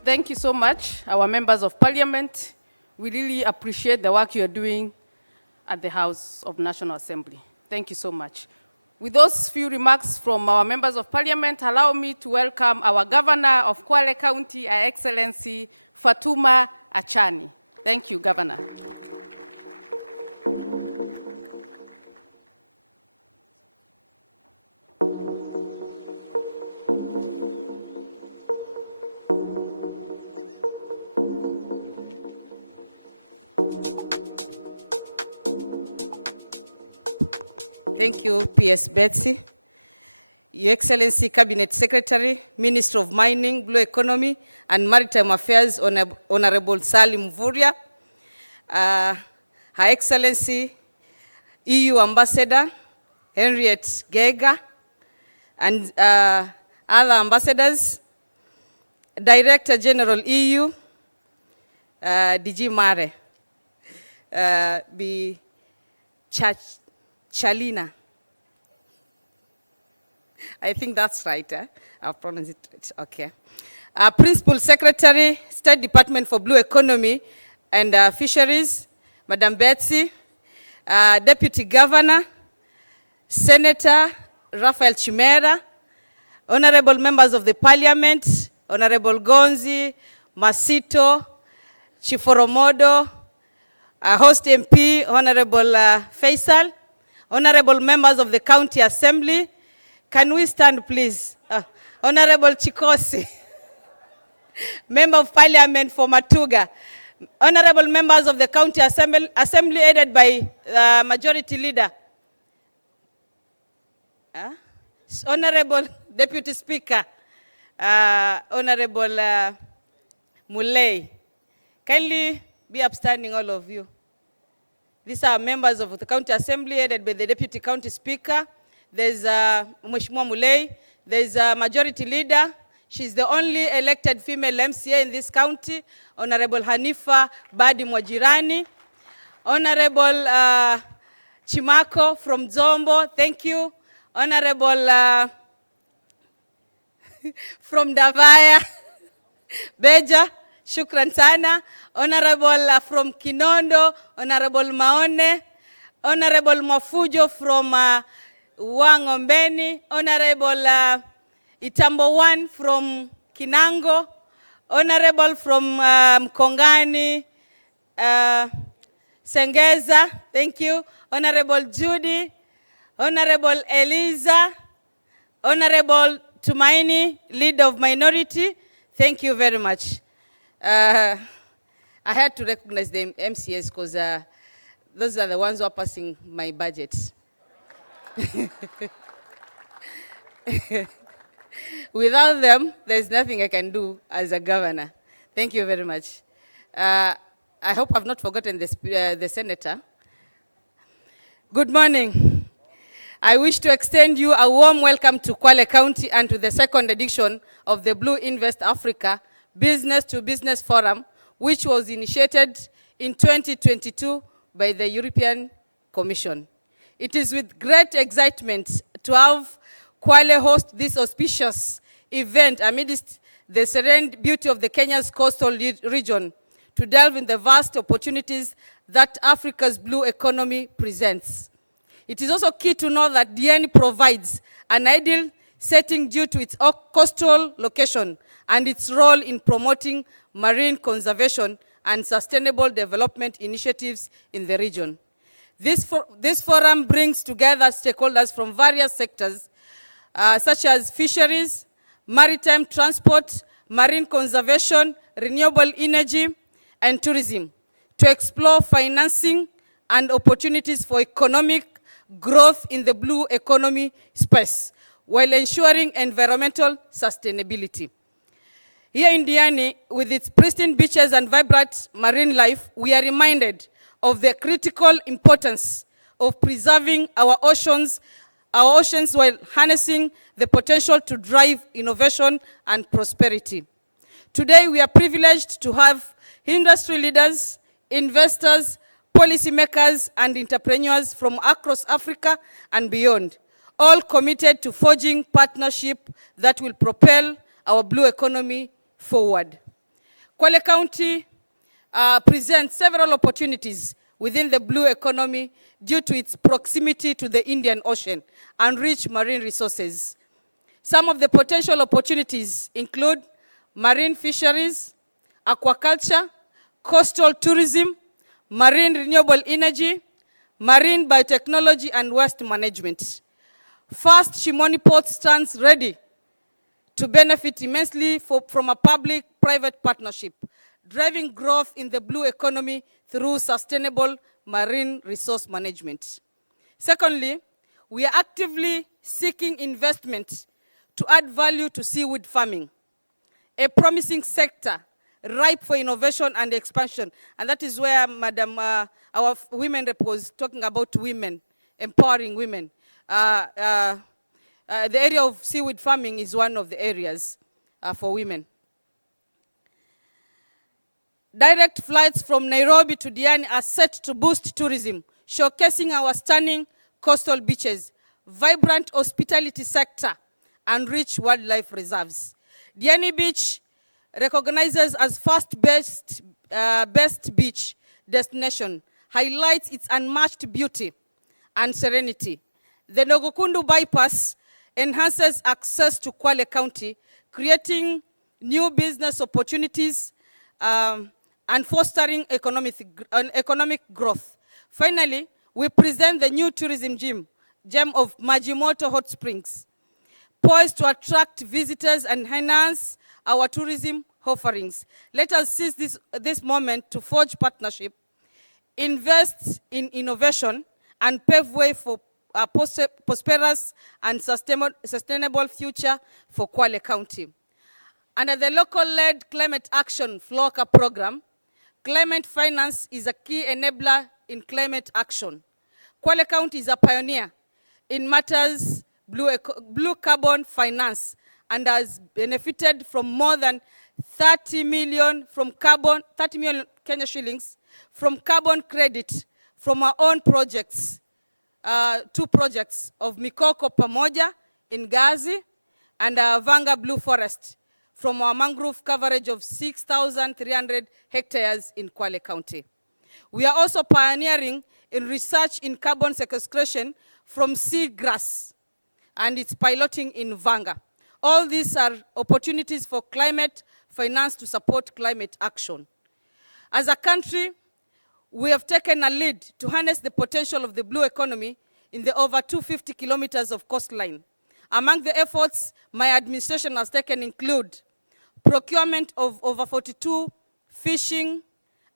Thank you so much, our members of parliament. We really appreciate the work you're doing at the House of National Assembly. Thank you so much. With those few remarks from our members of parliament, allow me to welcome our Governor of Kwale County, Her Excellency Fatuma Achani. Thank you, Governor. Thank you, PS Betsy. Your Excellency, Cabinet Secretary, Minister of Mining, Blue Economy, and Maritime Affairs, Honorable Salim Mvurya, Her Excellency, EU Ambassador, Henriette Gega, and other ambassadors, Director General EU, DG Mare, Bi Chalina. I think that's right. I'll pronounce it right. Okay. Principal Secretary, State Department for Blue Economy and Fisheries, Madam Betsy. Deputy Governor, Senator Raphael Chimera, Honorable Members of the Parliament, Honorable Gonzi, Masito, Chief Oromodo, Host MP, Honorable Faisal, Honorable Members of the County Assembly. Can we stand, please? Honorable Chikosi. Member of Parliament for Matuga, honorable members of the County Assembly headed by Majority Leader, Honorable Deputy Speaker, Honorable Muley. Kindly be upstanding, all of you. These are members of the County Assembly headed by the Deputy County Speaker. There's Mheshimiwa Muley. There's a Majority Leader. She's the only elected female MCA in this county, Honorable Hanifa Badi Mwajirani. Honorable Chimako from Zombo, thank you. Honorable from Davaya, Beja, shukran sana. Honorable from Kinondo, Honorable Maone. Honorable Mafujo from Wangombeni. Honorable Itambo One from Kinango, Honorable from Mkongani, Sengeza, thank you. Honorable Judy, Honorable Eliza, Honorable Tumaini, Leader of Minority, thank you very much. I had to recognize the MCAs because those are the ones who are passing my budget. Without them, there's nothing I can do as a governor. Thank you very much. I hope I've not forgotten the senator. Good morning. I wish to extend you a warm welcome to Kwale County and to the second edition of the BlueInvest Africa Business to Business Forum, which was initiated in 2022 by the European Commission. It is with great excitement to have Kwale host this auspicious event amidst the serene beauty of the Kenya's coastal region to delve in the vast opportunities that Africa's blue economy presents. It is also key to know that Diani provides an ideal setting due to its coastal location and its role in promoting marine conservation and sustainable development initiatives in the region. This forum brings together stakeholders from various sectors such as fisheries, maritime transport, marine conservation, renewable energy, and tourism to explore financing and opportunities for economic growth in the blue economy space while ensuring environmental sustainability. Here in Diani, with its pristine beaches and vibrant marine life, we are reminded of the critical importance of preserving our oceans while harnessing the potential to drive innovation and prosperity. Today, we are privileged to have industry leaders, investors, policymakers, and entrepreneurs from across Africa and beyond, all committed to forging partnership that will propel our blue economy forward. Kwale County presents several opportunities within the blue economy due to its proximity to the Indian Ocean and rich marine resources. Some of the potential opportunities include marine fisheries, aquaculture, coastal tourism, marine renewable energy, marine biotechnology, and waste management. First, Shimoni Port stands ready to benefit immensely from a public-private partnership, driving growth in the blue economy through sustainable marine resource management. Secondly, we are actively seeking investment to add value to seaweed farming, a promising sector ripe for innovation and expansion. And that is where Madam, our women rep was talking about women, empowering women. The area of seaweed farming is one of the areas for women. Direct flights from Nairobi to Diani are set to boost tourism, showcasing our stunning coastal beaches, vibrant hospitality sector, and rich wildlife reserves. Diani Beach recognizes as first best beach destination, highlights its unmatched beauty and serenity. The Nogokundu bypass enhances access to Kwale County, creating new business opportunities and fostering economic growth. Finally, we present the new tourism gem of Majimoto Hot Springs, poised to attract visitors and enhance our tourism offerings. Let us seize this moment to forge partnership, invest in innovation, and pave way for a prosperous and sustainable future for Kwale County. Under the local-led climate action FLOCA program, climate finance is a key enabler in climate action. Kwale County is a pioneer in matters blue carbon finance and has benefited from more than 30 million Kenya shillings from carbon credit from our own projects, 2 projects of Mikoko Pamoja in Gazi and Vanga Blue Forest from our mangrove coverage of 6,300 hectares in Kwale County. We are also pioneering in research in carbon sequestration from seagrass, and it's piloting in Vanga. All these are opportunities for climate finance to support climate action. As a country, we have taken a lead to harness the potential of the blue economy in the over 250 kilometers of coastline. Among the efforts my administration has taken include procurement of over 42 fishing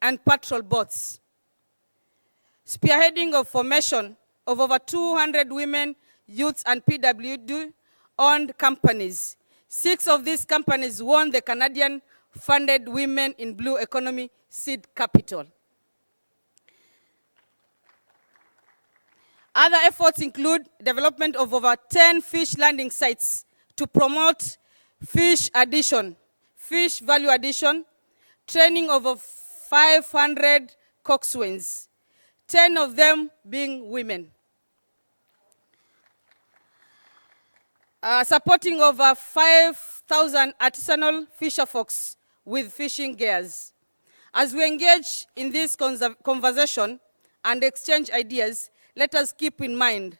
and patrol boats, spearheading of formation of over 200 women, youths, and PWD-owned companies. 6 of these companies won the Canadian-funded Women in Blue Economy Seed Capital. Other efforts include development of over 10 fish landing sites to promote fish value addition, training over 500 coxswains, 10 of them being women. Supporting over 5,000 artisanal fisher folks with fishing gears. As we engage in this conversation and exchange ideas, let us keep in mind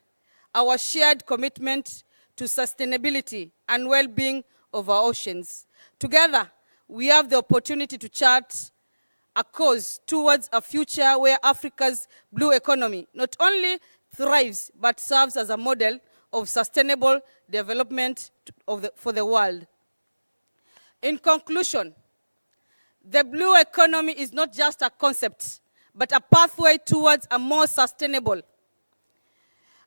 our shared commitment to sustainability and well-being of our oceans. Together, we have the opportunity to chart a course towards a future where Africa's blue economy not only thrives, but serves as a model of sustainable development for the world. In conclusion, the blue economy is not just a concept, but a pathway towards a more sustainable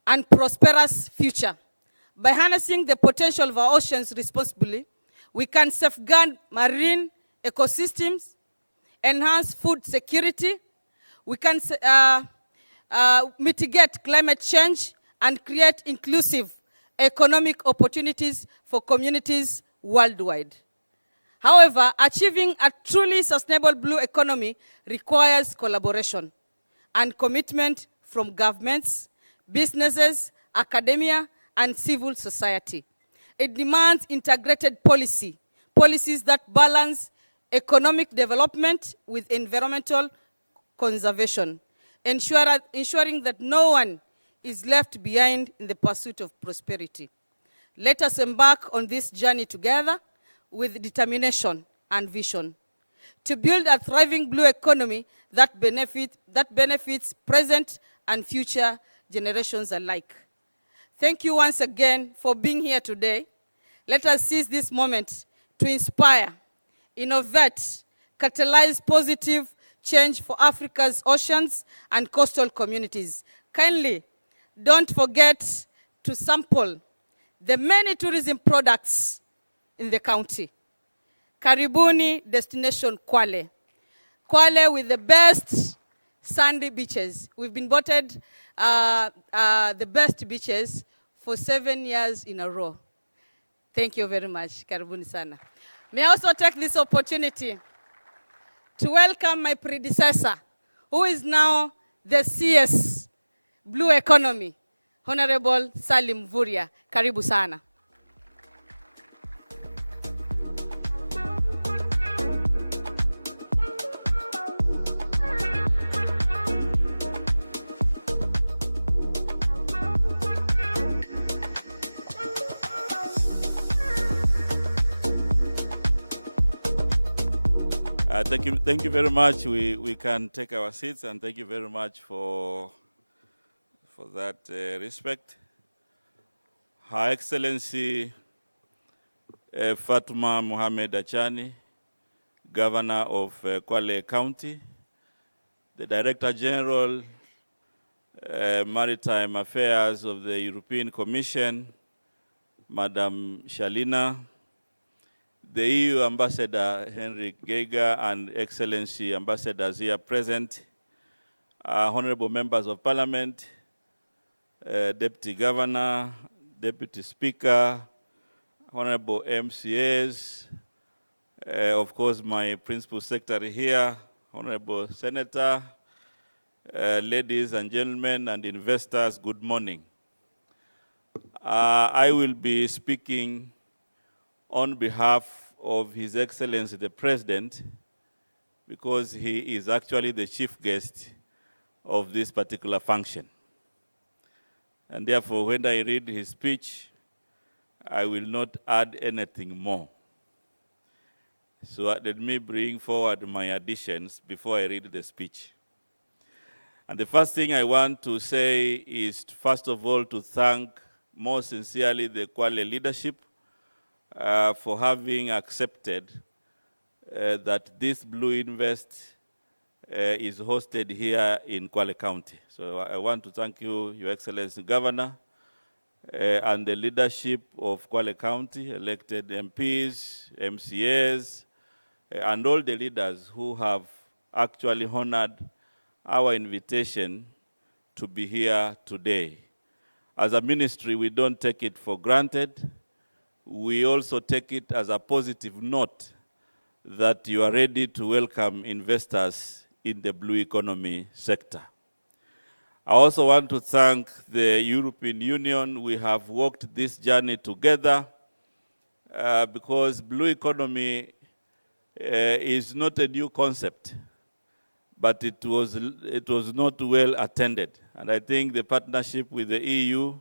and prosperous future. By harnessing the potential of our oceans responsibly, we can safeguard marine ecosystems, enhance food security, we can mitigate climate change, and create inclusive economic opportunities for communities worldwide. However, achieving a truly sustainable blue economy requires collaboration and commitment from governments, businesses, academia, and civil society. It demands integrated policies that balance economic development with environmental conservation, ensuring that no one is left behind in the pursuit of prosperity. Let us embark on this journey together with determination and vision to build a thriving blue economy that benefits present and future generations alike. Thank you once again for being here today. Let us seize this moment to inspire, innovate, catalyze positive change for Africa's oceans and coastal communities. Kindly, don't forget to sample the many tourism products in the county. Karibuni destination Kwale. Kwale with the best sandy beaches. We've been voted the best beaches for 7 years in a row. Thank you very much. Karibuni sana. May I also take this opportunity to welcome my predecessor, who is now the CS Blue Economy, Honorable Salim Vuria. Karibu sana. Thank you very much. We can take our seats, and thank you very much for that respect. Her Excellency Fatuma Mohamed Achani, Governor of Kwale County, the Director General, Maritime Affairs of the European Commission, Madam Shalina, the EU Ambassador Henrik Geiger, and Excellency Ambassadors here present, honorable members of Parliament, Deputy Governor, Deputy Speaker, honorable MCAs, of course my Principal Secretary here, honorable Senator, ladies and gentlemen and investors, good morning. I will be speaking on behalf of His Excellency the President, because he is actually the chief guest of this particular function. And therefore, when I read his speech, I will not add anything more. So let me bring forward my additions before I read the speech. And the first thing I want to say is, first of all, to thank more sincerely the Kwale leadership for having accepted that this BlueInvest is hosted here in Kwale County. So I want to thank you, Your Excellency Governor, and the leadership of Kwale County, elected MPs, MCAs, and all the leaders who have actually honored our invitation to be here today. As a ministry, we don't take it for granted. We also take it as a positive note that you are ready to welcome investors in the blue economy sector. I also want to thank the European Union. We have walked this journey together because blue economy is not a new concept, but it was not well attended. And I think the partnership with the EU,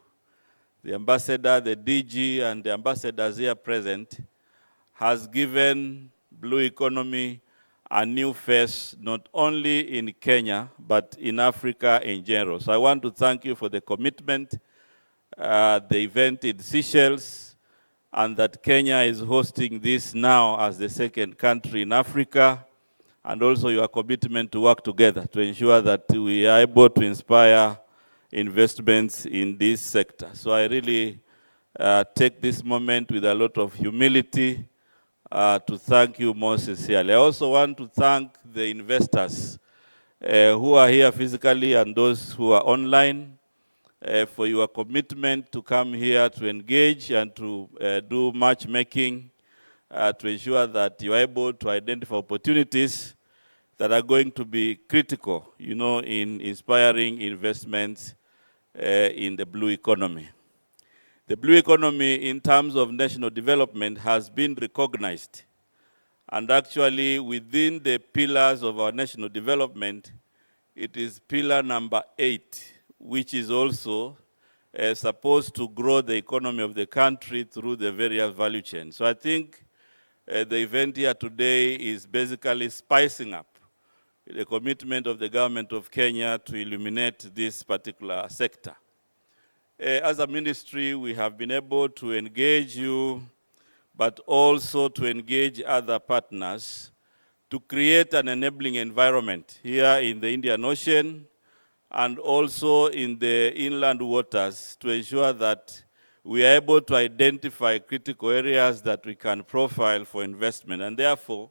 the ambassador, the DG, and the ambassadors here present has given blue economy a new face, not only in Kenya, but in Africa in general. So I want to thank you for the commitment, the event in Seychelles, and that Kenya is hosting this now as the second country in Africa, and also your commitment to work together to ensure that we are able to inspire investments in this sector. So I really take this moment with a lot of humility to thank you most sincerely. I also want to thank the investors who are here physically and those who are online for your commitment to come here to engage and to do matchmaking to ensure that you are able to identify opportunities that are going to be critical, in inspiring investments in the blue economy. The blue economy, in terms of national development, has been recognized. And actually, within the pillars of our national development, it is pillar number 8, which is also supposed to grow the economy of the country through the various value chains. So I think the event here today is basically spicing up the commitment of the government of Kenya to illuminate this particular sector. As a ministry, we have been able to engage you, but also to engage other partners to create an enabling environment here in the Indian Ocean and also in the inland waters to ensure that we are able to identify critical areas that we can profile for investment. And therefore,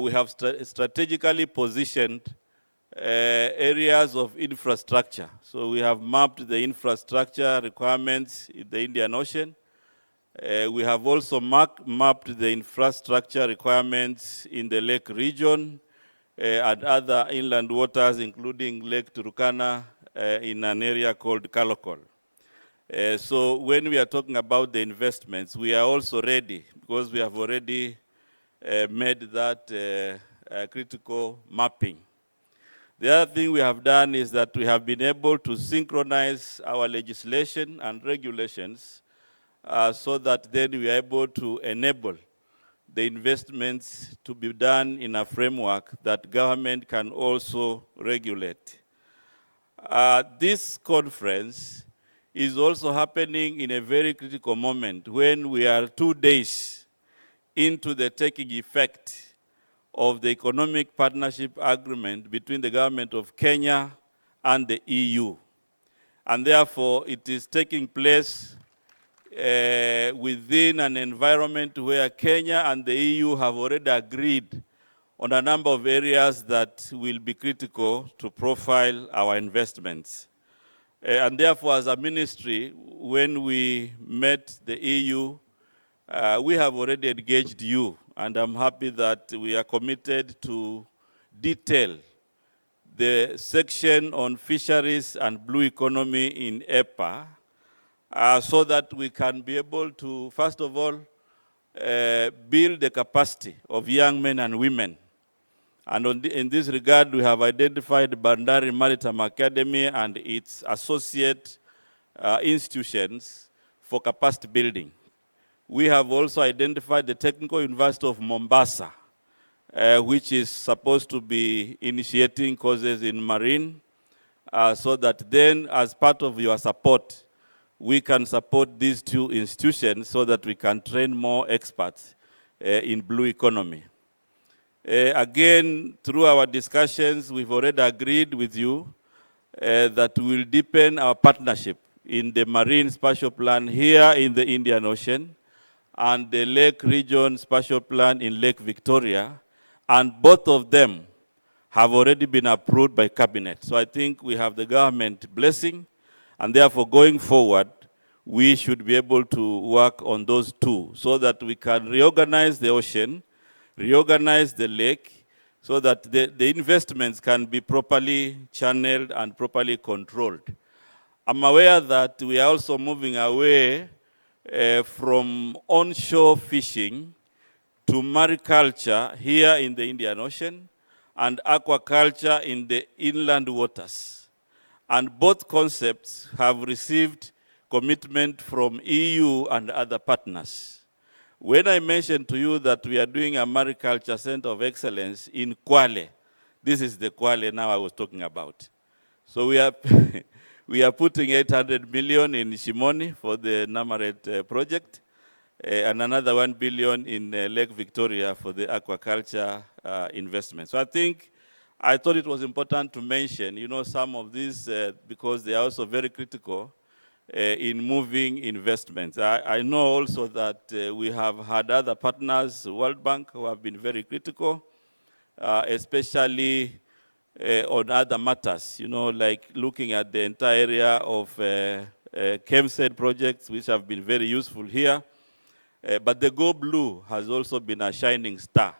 we have strategically positioned areas of infrastructure. So we have mapped the infrastructure requirements in the Indian Ocean. We have also mapped the infrastructure requirements in the lake region and other inland waters, including Lake Turkana in an area called Kalokol. So when we are talking about the investments, we are also ready because we have already made that critical mapping. The other thing we have done is that we have been able to synchronize our legislation and regulations so that then we are able to enable the investments to be done in a framework that government can also regulate. This conference is also happening in a very critical moment when we are 2 days into the taking effect of the Economic Partnership Agreement between the government of Kenya and the EU. And therefore, it is taking place within an environment where Kenya and the EU have already agreed on a number of areas that will be critical to profile our investments. And therefore, as a ministry, when we met the EU, we have already engaged you, and I'm happy that we are committed to detail the section on fisheries and blue economy in EPA, so that we can be able to, first of all, build the capacity of young men and women. And in this regard, we have identified Bandari Maritime Academy and its associate institutions for capacity building. We have also identified the Technical University of Mombasa, which is supposed to be initiating courses in marine, so that then, as part of your support, we can support these two institutions so that we can train more experts in blue economy. Again, through our discussions, we've already agreed with you that we will deepen our partnership in the marine spatial plan here in the Indian Ocean and the Lake Region spatial plan in Lake Victoria, and both of them have already been approved by Cabinet. So I think we have the government blessing, and therefore going forward, we should be able to work on those two so that we can reorganize the ocean, reorganize the lake, so that the investments can be properly channeled and properly controlled. I'm aware that we are also moving away from onshore fishing to mariculture here in the Indian Ocean and aquaculture in the inland waters. And both concepts have received commitment from EU and other partners. When I mentioned to you that we are doing a mariculture center of excellence in Kwale, this is the Kwale now I was talking about. So we are, we are putting 800 million in Shimoni for the Namaret project, and another 1 billion in Lake Victoria for the aquaculture investment. So I thought it was important to mention, some of these because they are also very critical in moving investments. I know also that we have had other partners, World Bank, who have been very critical, especially on other matters, like looking at the entire area of ChemSed projects, which have been very useful here. But the Go Blue has also been a shining star.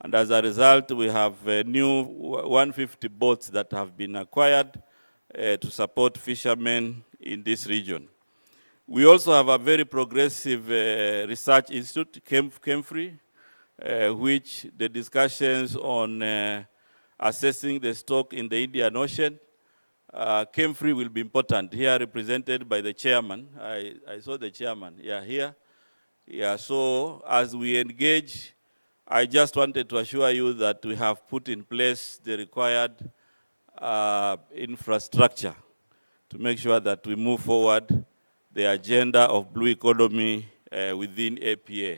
And as a result, we have new 150 boats that have been acquired to support fishermen in this region. We also have a very progressive research institute, ChemFree, which the discussions on assessing the stock in the Indian Ocean, ChemFree will be important, here represented by the chairman. I saw the chairman, here. Yeah, so as we engage, I just wanted to assure you that we have put in place the required infrastructure to make sure that we move forward the agenda of blue economy within APA.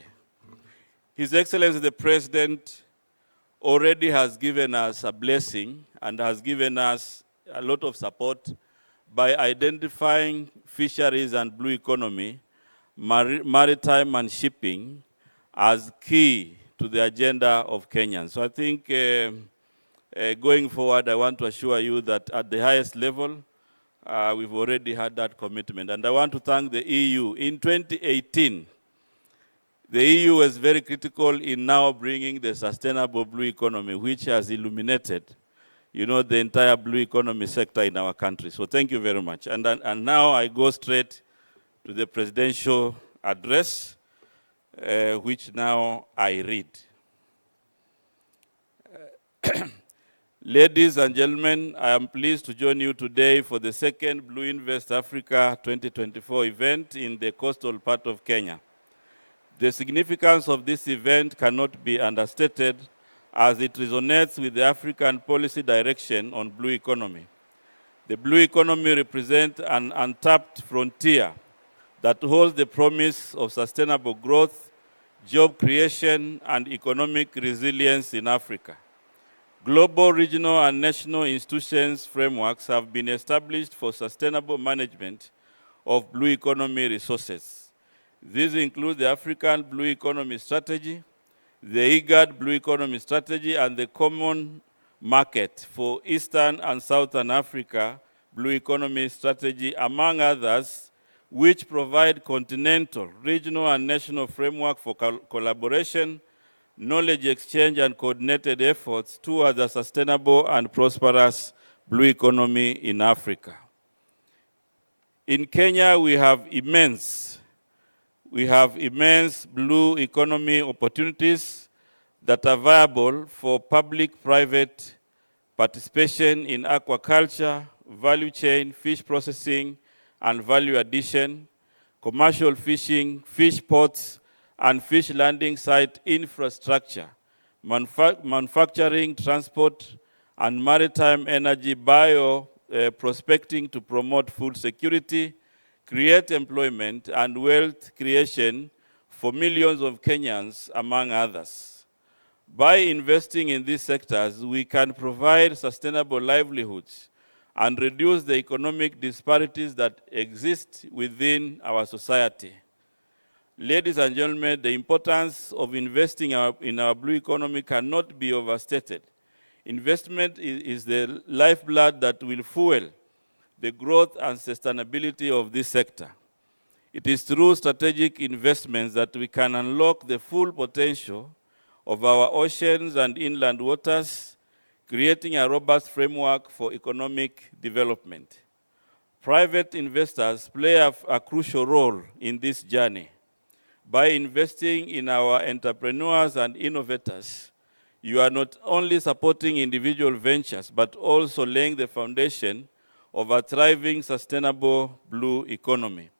His Excellency the President already has given us a blessing and has given us a lot of support by identifying fisheries and blue economy, maritime and shipping as key to the agenda of Kenyans. So I think going forward, I want to assure you that at the highest level, we've already had that commitment. And I want to thank the EU. In 2018, the EU was very critical in now bringing the sustainable blue economy, which has illuminated, the entire blue economy sector in our country. So thank you very much. And now I go straight to the presidential address, which now I read. Ladies and gentlemen, I am pleased to join you today for the second BlueInvest Africa 2024 event in the coastal part of Kenya. The significance of this event cannot be understated as it resonates with the African policy direction on blue economy. The blue economy represents an untapped frontier that holds the promise of sustainable growth, job creation, and economic resilience in Africa. Global, regional, and national institutions frameworks have been established for sustainable management of blue economy resources. These include the African Blue Economy Strategy, the IGAD Blue Economy Strategy, and the Common Market for Eastern and Southern Africa Blue Economy Strategy, among others, which provide continental, regional, and national framework for collaboration, knowledge exchange, and coordinated efforts toward a sustainable and prosperous blue economy in Africa. In Kenya, we have immense blue economy opportunities that are viable for public-private participation in aquaculture, value chain, fish processing, and value addition, commercial fishing, fish ports, and fish landing site infrastructure, manufacturing, transport, and maritime energy prospecting to promote food security, create employment and wealth creation for millions of Kenyans, among others. By investing in these sectors, we can provide sustainable livelihoods and reduce the economic disparities that exist within our society. Ladies and gentlemen, the importance of investing in our blue economy cannot be overstated. Investment is the lifeblood that will fuel the growth and sustainability of this sector. It is through strategic investments that we can unlock the full potential of our oceans and inland waters, creating a robust framework for economic development. Private investors play a crucial role in this journey. By investing in our entrepreneurs and innovators, you are not only supporting individual ventures, but also laying the foundation of a thriving, sustainable blue economy.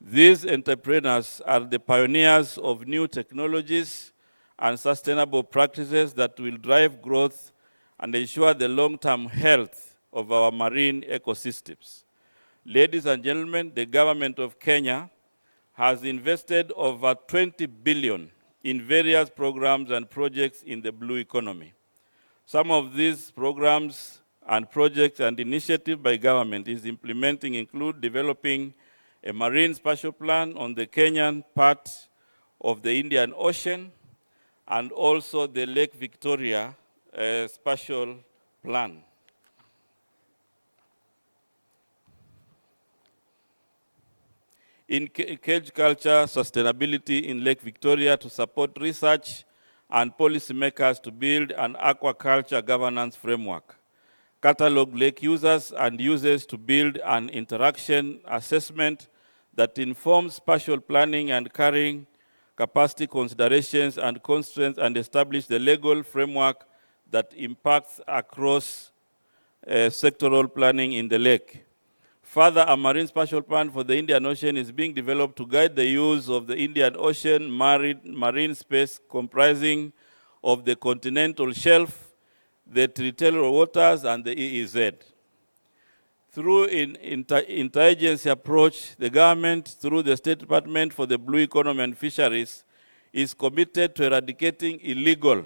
These entrepreneurs are the pioneers of new technologies and sustainable practices that will drive growth and ensure the long-term health of our marine ecosystems. Ladies and gentlemen, the government of Kenya has invested over 20 billion in various programs and projects in the blue economy. Some of these programs and projects and initiatives by government is implementing include developing a marine spatial plan on the Kenyan part of the Indian Ocean, and also the Lake Victoria spatial plan. In cage culture sustainability in Lake Victoria to support research and policymakers to build an aquaculture governance framework. Catalog lake users and users to build an interaction assessment that informs spatial planning and carrying capacity considerations and constraints, and establish the legal framework that impacts across sectoral planning in the lake. Further, a marine spatial plan for the Indian Ocean is being developed to guide the use of the Indian Ocean marine space comprising of the continental shelf, the territorial waters, and the EEZ. Through an interagency approach, the government, through the State Department for the Blue Economy and Fisheries, is committed to eradicating illegal,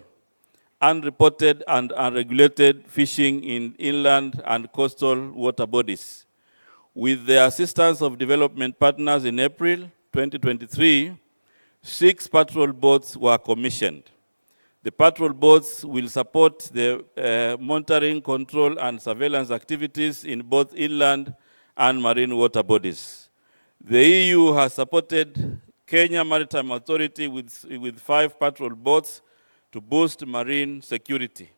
unreported, and unregulated fishing in inland and coastal water bodies. With the assistance of development partners in April 2023, 6 patrol boats were commissioned. The patrol boats will support the monitoring, control, and surveillance activities in both inland and marine water bodies. The EU has supported Kenya Maritime Authority with 5 patrol boats to boost marine security.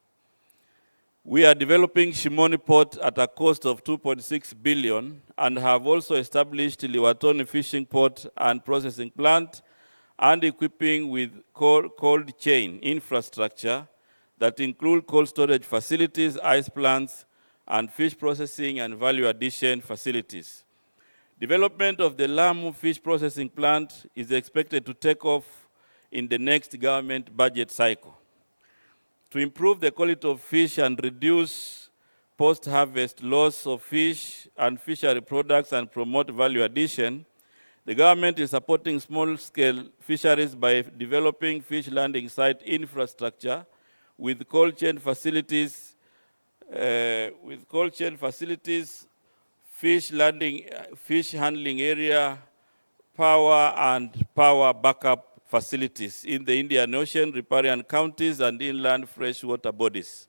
We are developing Shimoni Port at a cost of 2.6 billion and have also established Liwatoni Fishing Port and Processing Plant and equipping with cold chain infrastructure that include cold storage facilities, ice plants, and fish processing and value addition facilities. Development of the Lamu Fish Processing Plant is expected to take off in the next government budget cycle. To improve the quality of fish and reduce post-harvest loss of fish and fishery products and promote value addition, The government is supporting small-scale fisheries by developing fish landing site infrastructure with cold chain facilities, fish handling area, power and power backup facilities in the Indian Ocean, riparian counties, and inland freshwater bodies.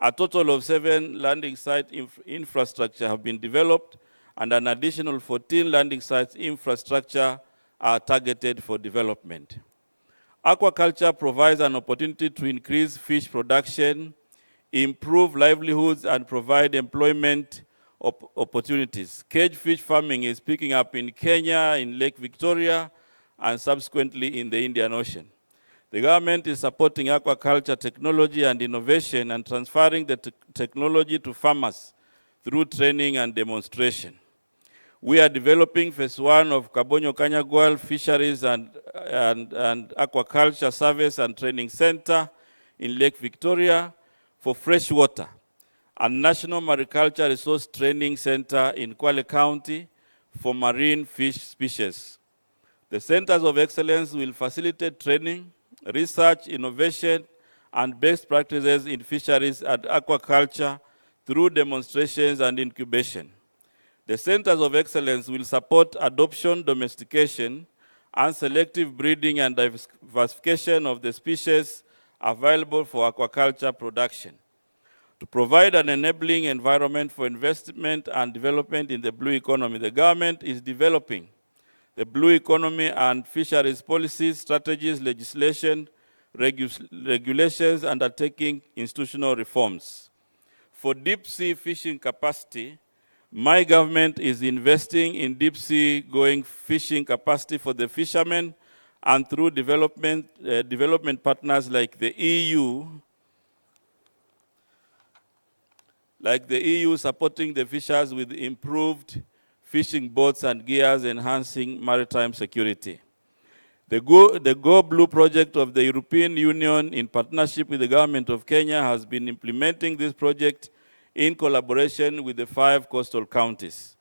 A total of 7 landing site infrastructure have been developed, and an additional 14 landing sites infrastructure are targeted for development. Aquaculture provides an opportunity to increase fish production, improve livelihoods, and provide employment opportunities. Cage fish farming is picking up in Kenya, in Lake Victoria, and subsequently in the Indian Ocean. The government is supporting aquaculture technology and innovation and transferring the technology to farmers through training and demonstration. We are developing phase 1 of Kabonyo Kanyagwal Fisheries and Aquaculture Service and Training Center in Lake Victoria for freshwater, a National Mariculture Resource Training Center in Kwale County for marine fish species. The Centers of Excellence will facilitate training, research, innovation, and best practices in fisheries and aquaculture through demonstrations and incubation. The Centers of Excellence will support adoption, domestication, and selective breeding and diversification of the species available for aquaculture production. To provide an enabling environment for investment and development in the blue economy, the government is developing the blue economy and fisheries policies, strategies, legislation, regulations, undertaking institutional reforms. For deep sea fishing capacity, my government is investing in deep sea going fishing capacity for the fishermen, and through development partners like the EU, supporting the fishers with improved fishing boats and gears, enhancing maritime security. The Go Blue project of the European Union, in partnership with the government of Kenya, has been implementing this project in collaboration with the 5 coastal counties.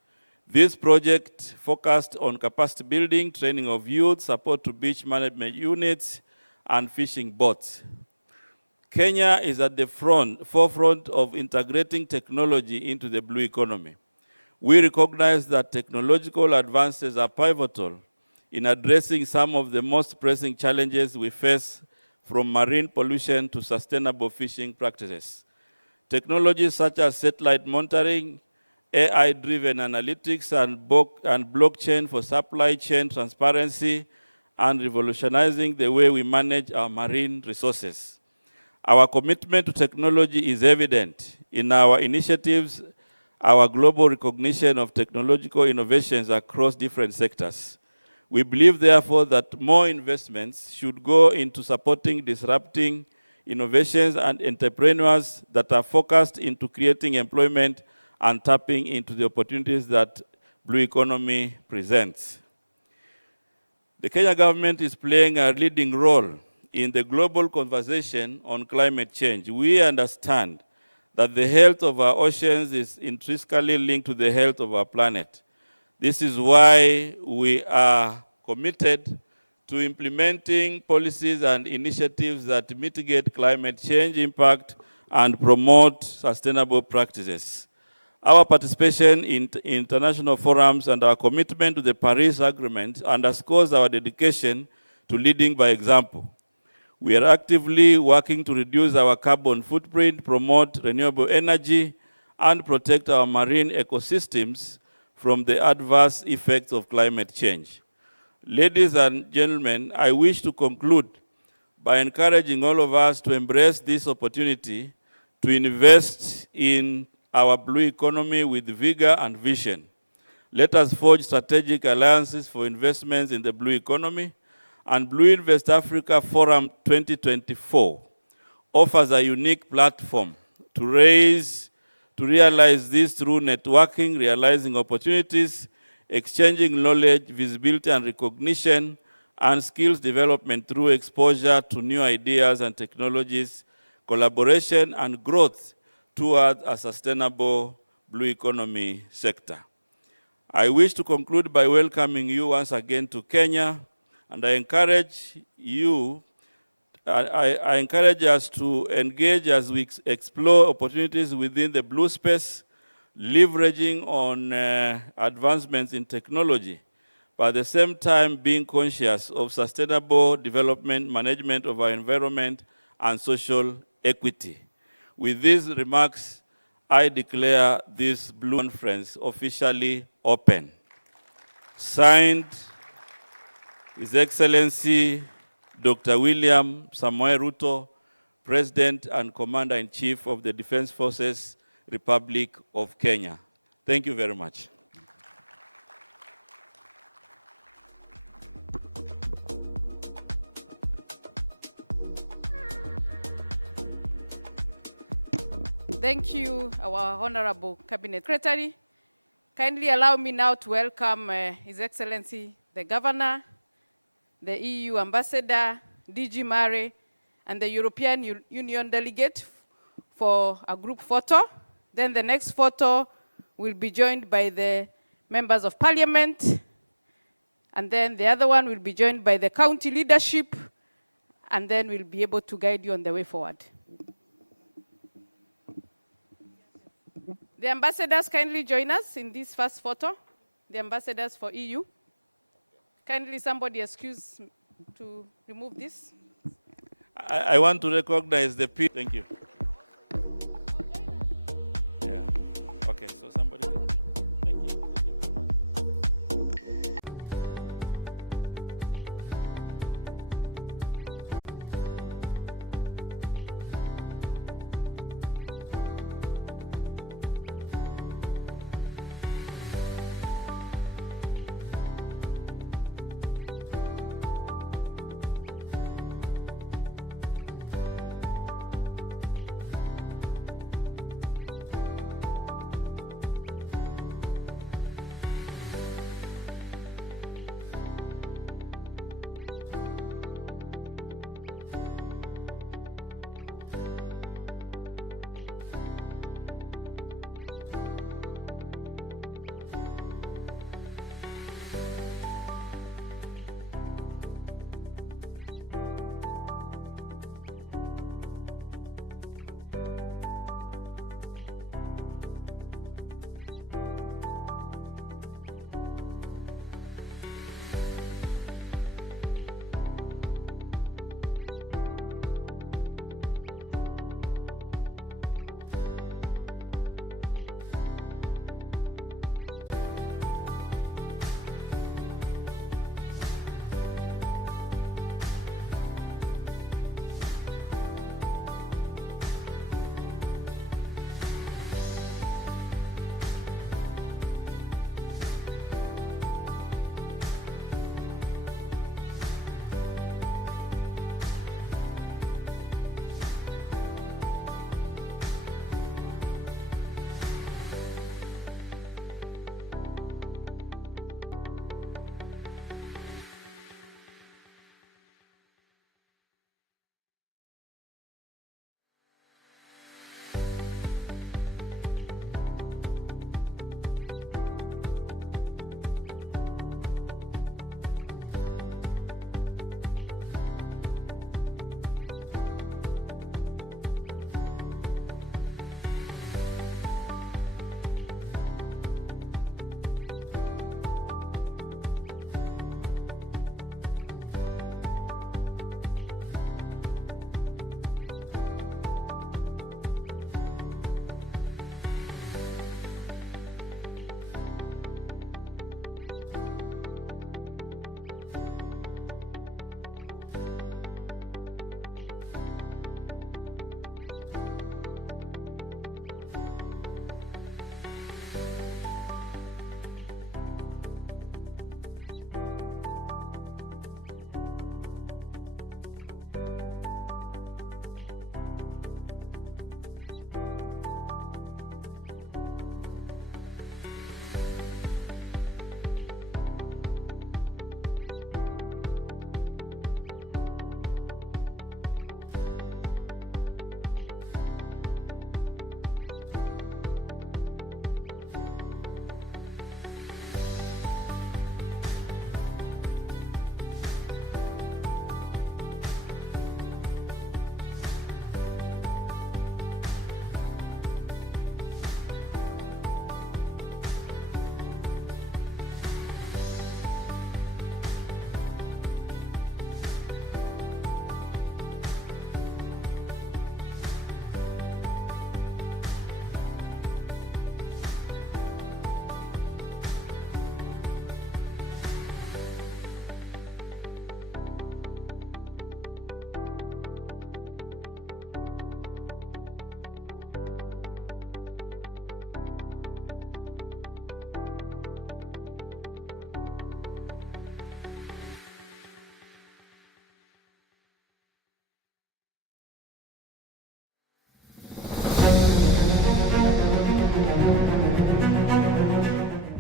This project focused on capacity building, training of youth, support to beach management units, and fishing boats. Kenya is at the forefront of integrating technology into the blue economy. We recognize that technological advances are pivotal in addressing some of the most pressing challenges we face, from marine pollution to sustainable fishing practices. Technologies such as satellite monitoring, AI-driven analytics, and blockchain for supply chain transparency and revolutionizing the way we manage our marine resources. Our commitment to technology is evident in our initiatives, our global recognition of technological innovations across different sectors. We believe, therefore, that more investments should go into supporting disrupting innovations and entrepreneurs that are focused into creating employment and tapping into the opportunities that blue economy presents. The Kenya government is playing a leading role in the global conversation on climate change. We understand that the health of our oceans is intrinsically linked to the health of our planet. This is why we are committed to implementing policies and initiatives that mitigate climate change impact and promote sustainable practices. Our participation in international forums and our commitment to the Paris Agreement underscores our dedication to leading by example. We are actively working to reduce our carbon footprint, promote renewable energy, and protect our marine ecosystems from the adverse effects of climate change. Ladies and gentlemen, I wish to conclude by encouraging all of us to embrace this opportunity to invest in our blue economy with vigor and vision. Let us forge strategic alliances for investments in the blue economy, and BlueInvest Africa Forum 2024 offers a unique platform to realize this through networking, realizing opportunities, exchanging knowledge, visibility and recognition, and skills development through exposure to new ideas and technologies, collaboration and growth toward a sustainable blue economy sector. I wish to conclude by welcoming you once again to Kenya, and I encourage you, I encourage us to engage as we explore opportunities within the blue space, leveraging on advancements in technology, but at the same time being conscious of sustainable development, management of our environment, and social equity. With these remarks, I declare this Blue Conference officially open. Signed, His Excellency Dr. William Samoei Ruto, President and Commander-in-Chief of the Defense Forces, Republic of Kenya. Thank you very much. Thank you, our Honorable Cabinet Secretary. Kindly allow me now to welcome His Excellency the Governor, the EU Ambassador, DG Mare, and the European Union delegate for a group photo. Then the next photo will be joined by the members of Parliament, and then the other one will be joined by the county leadership, and then we'll be able to guide you on the way forward. The ambassadors kindly join us in this first photo, the ambassadors for EU. Kindly somebody excuse to remove this. I want to recognize the people. Thank you. Yeah. Okay, so somebody. Thank you.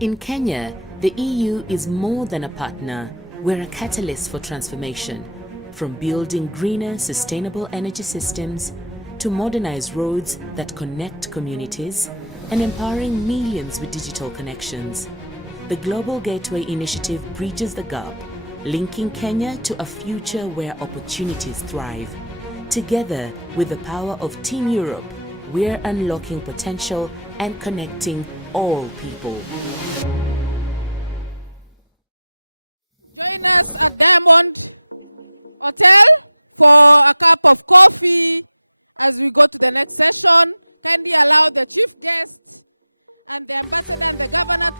In Kenya, the EU is more than a partner. We're a catalyst for transformation, from building greener, sustainable energy systems to modernize roads that connect communities and empowering millions with digital connections. The Global Gateway Initiative bridges the gap, linking Kenya to a future where opportunities thrive. Together with the power of Team Europe, we're unlocking potential and connecting all people. Join us at Diamond Hotel for a cup of coffee as we go to the next session. Kindly allow the chief guest and the ambassador and the governor.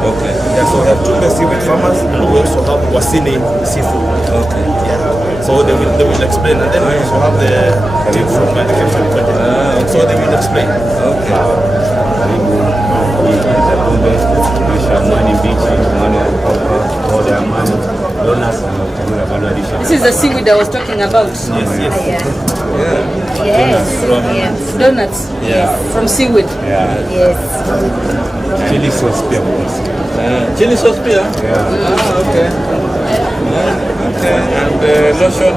Okay. Yeah, so we have two seaweed farmers and we also have Wasini seafood. Okay. Yeah. So they will explain, and then we also have the team from the catering project. So they will explain. Okay. This is the seaweed I was talking about. Yes, yes. Yeah. Yes. Yes. Donuts. Yeah. From seaweed. Yeah. Yes. Chili sauce beer. Chili sauce beer? Yeah. Ah, okay. Okay. And lotion?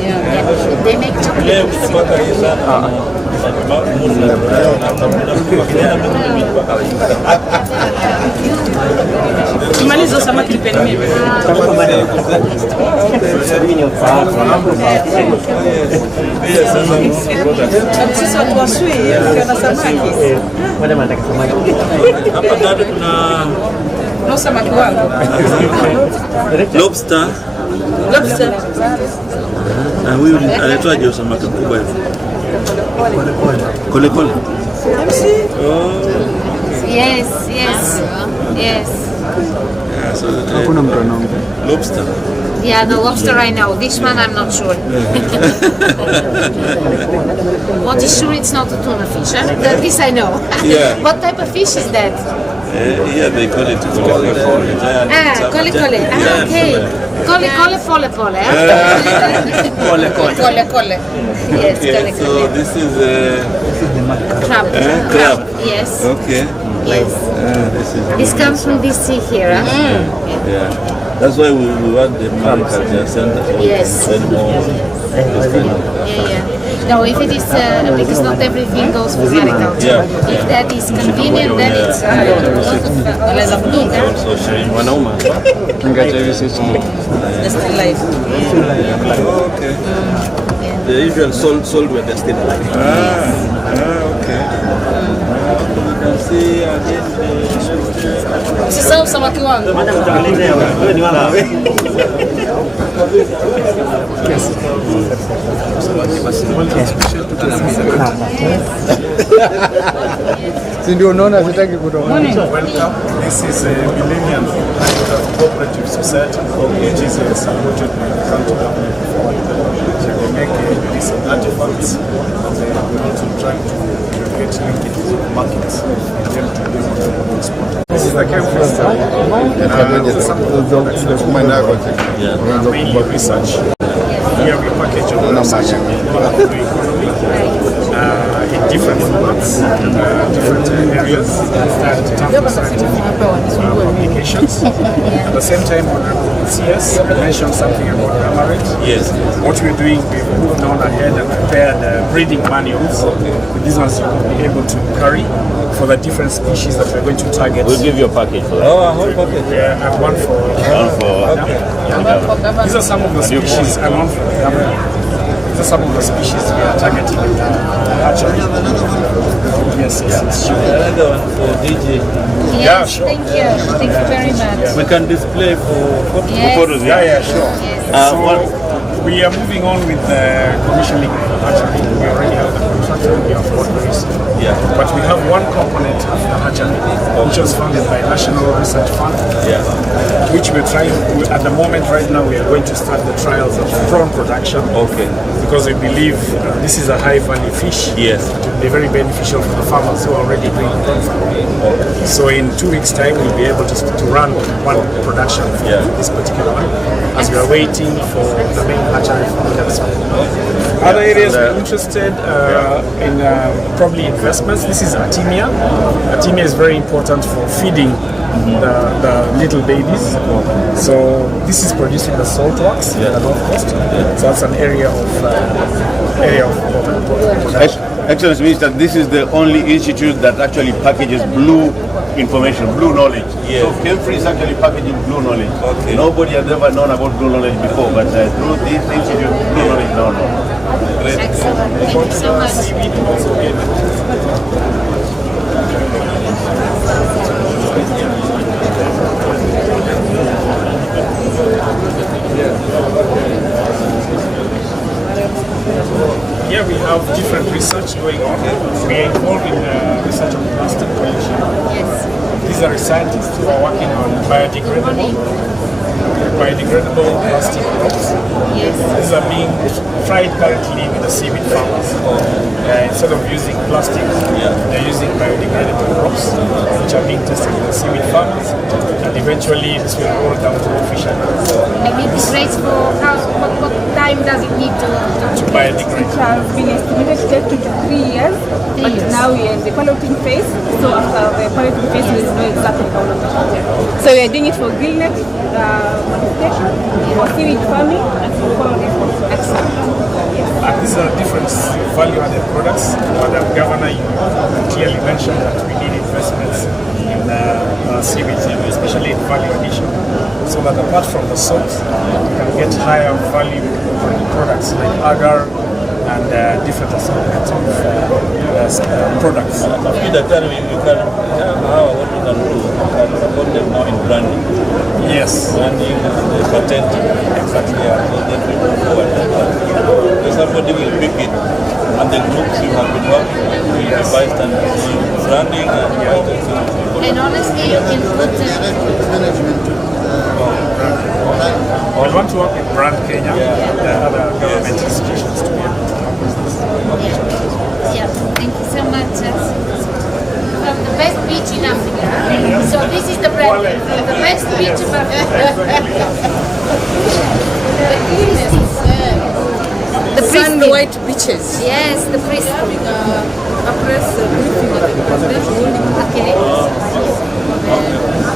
Yeah. They make chocolate. Malizo samaki penye. Sisi watu wasui ukiona samaki. Wale wanataka samaki. Hapa bado kuna No samaki wangu. lobster. Lobster. Na huyu anaitwaje samaki mkubwa hivi? Kole kole. Oh. Yes, yes, yes. Yeah, so lobster. Yeah, the lobster I know. This one I'm not sure. What is sure it's not a tuna fish, huh? This I know. Yeah. What type of fish is that? Yeah, they call it kole kole. Ah, kole kole. Ah, okay. Kole kole pole pole. Kole kole. Kole kole. Yes, Okay, kole so kole. this is Crab. crab. Yes. Okay. Yes. This comes from this sea here, huh? Yeah. That's why we want the agriculture center. Yes. And more. Yeah, yeah. No, if it is, because not everything goes for agriculture. Yeah. If that is convenient, then it's a lot of need. Also shame. That's the life. Okay. The usual sold when they're still alive. Okay. You can see again Usisahau samaki wangu. Wewe ni wala wewe. Si ndio unaona sitaki kutoka. Welcome. This is a Millennium Cooperative Society, which is supported by the county government. So they make these artifacts, and they are also trying to get linkages of markets and them to do export. This is the campus. These are some of the products that we are mainly research. Here we package all the research in the economy. In different formats, different areas, and scientific publications. At the same time, CS mentioned something about Amaret. Yes. What we're doing, we've moved on ahead and prepared breeding manuals. These ones you will be able to carry for the different species that we're going to target. We'll give you a package for that. Oh, a whole package. Yeah, and one for. These are some of the species. And one for. These are some of the species we are targeting in the hatchery. Yes, yes. Another one for DJ. Yes, Yeah, sure. thank you. Thank you very much. We can display for Yes. photos. Yeah, sure. Yes. We are moving on with the commissioning of the hatchery. We already have the contractor, we have workers. Yeah. But we have one component of the hatchery, which was funded by National Research Fund, Yeah. which we're trying, at the moment right now, we are going to start the trials of prawn production. Okay. Because we believe this is a high value fish. Yes. It will be very beneficial for the farmers who are already doing prawn farming. So in 2 weeks' time, we'll be able to run one production for this particular one, as we are waiting for the main hatchery for the other areas we're interested in probably investments. This is Artemia. Artemia is very important for feeding the little babies. So this is producing the salt wax at a low cost. So that's an area of production. Excellency Minister, this is the only institute that actually packages blue information, blue knowledge. Yes. So Kemfree is actually packaging blue knowledge. Okay. Nobody has ever known about blue knowledge before, but through this institute, blue knowledge now. Great. Excellent. Thank you so much. Here we have different research going on. We are involved in research on plastic pollution. Yes. These are scientists who are working on biodegradable plastic crops. Yes. These are being tried currently with the seaweed farmers. Instead of using plastic, they're using biodegradable crops, which are being tested with the seaweed farmers, and eventually this will roll down to the fishermen. And it degrades for what time does it need to biodegrade? It has been estimated to take 2 to 3 years, but now we are in the piloting phase, so after the piloting phase we will know exactly how long it will take. So we are doing it for gillnet modification, for seaweed farming, and for coral reef extraction. And these are different value-added products. Madam Governor, you clearly mentioned that we need investments in seaweed, especially in value addition, so that apart from the salt, we can get higher value products like agar and different assortments of products. What we can do, support them now in branding. Yes. Branding, patent. Exactly. Yeah. So then we move forward. Somebody will pick it, and the groups you have been working with will devise and branding And honestly, you can put we want to work with Brand Kenya and the other government institutions to be able to work with this. Yeah, thank you so much. From the best beach in Africa. So this is the brand. The best beach in Africa. The sun white beaches. Yes, the priest. Okay.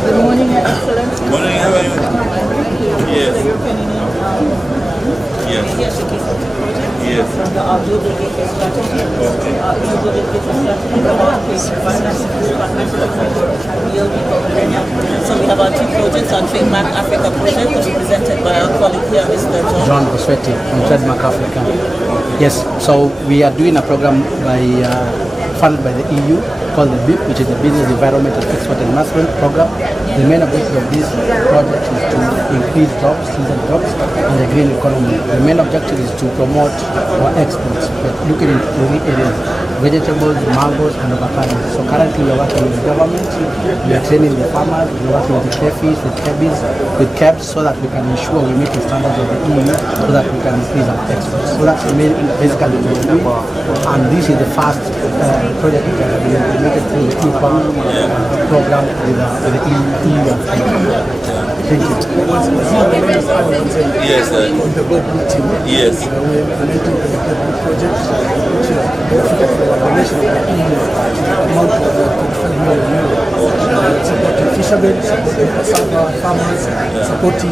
Good morning, Your Excellency. Good morning, how are you? Yes. Yes. Yes. From the global data strategy. Global data strategy about financing real people Kenya. So we have our 2 projects, our Trademark Africa project, which is presented by our colleague here, Mr. John Boswetti from Trademark Africa. Yes, so we are doing a program funded by the EU called the BIP, which is the Business Environment and Export Enhancement Program. The main objective of this project is to increase jobs, seasonal jobs, and the green economy. The main objective is to promote our exports, but looking into 3 areas: vegetables, mangoes, and avocados. So currently we are working with the government, we are training the farmers, we are working with the KFIs, with KEBs, so that we can ensure we meet the standards of the EU, so that we can increase our exports. So that's the main, basically what we do. And this is the first project that has been implemented through the EPA program with the EU. Thank you. Yes, sir. Yes. Supporting fishermen, supporting cassava farmers, supporting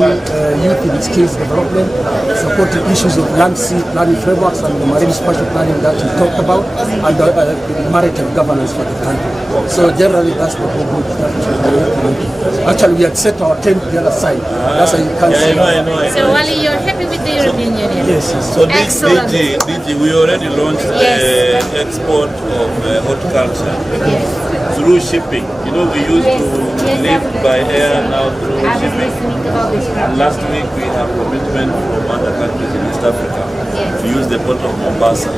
youth in skills development, supporting issues of land sea planning frameworks and the marine spatial planning that we talked about, and the maritime governance for the country. So generally that's the whole group that we are. Actually, we had set our tent the other side. That's how you can see. I know. So Wally, you're happy with the European Union? Yes. So Excellent. DG, we already launched the export of horticulture through shipping. You know, we used to live by air, now through shipping. And last week we have commitment from other countries in East Africa to use the port of Mombasa.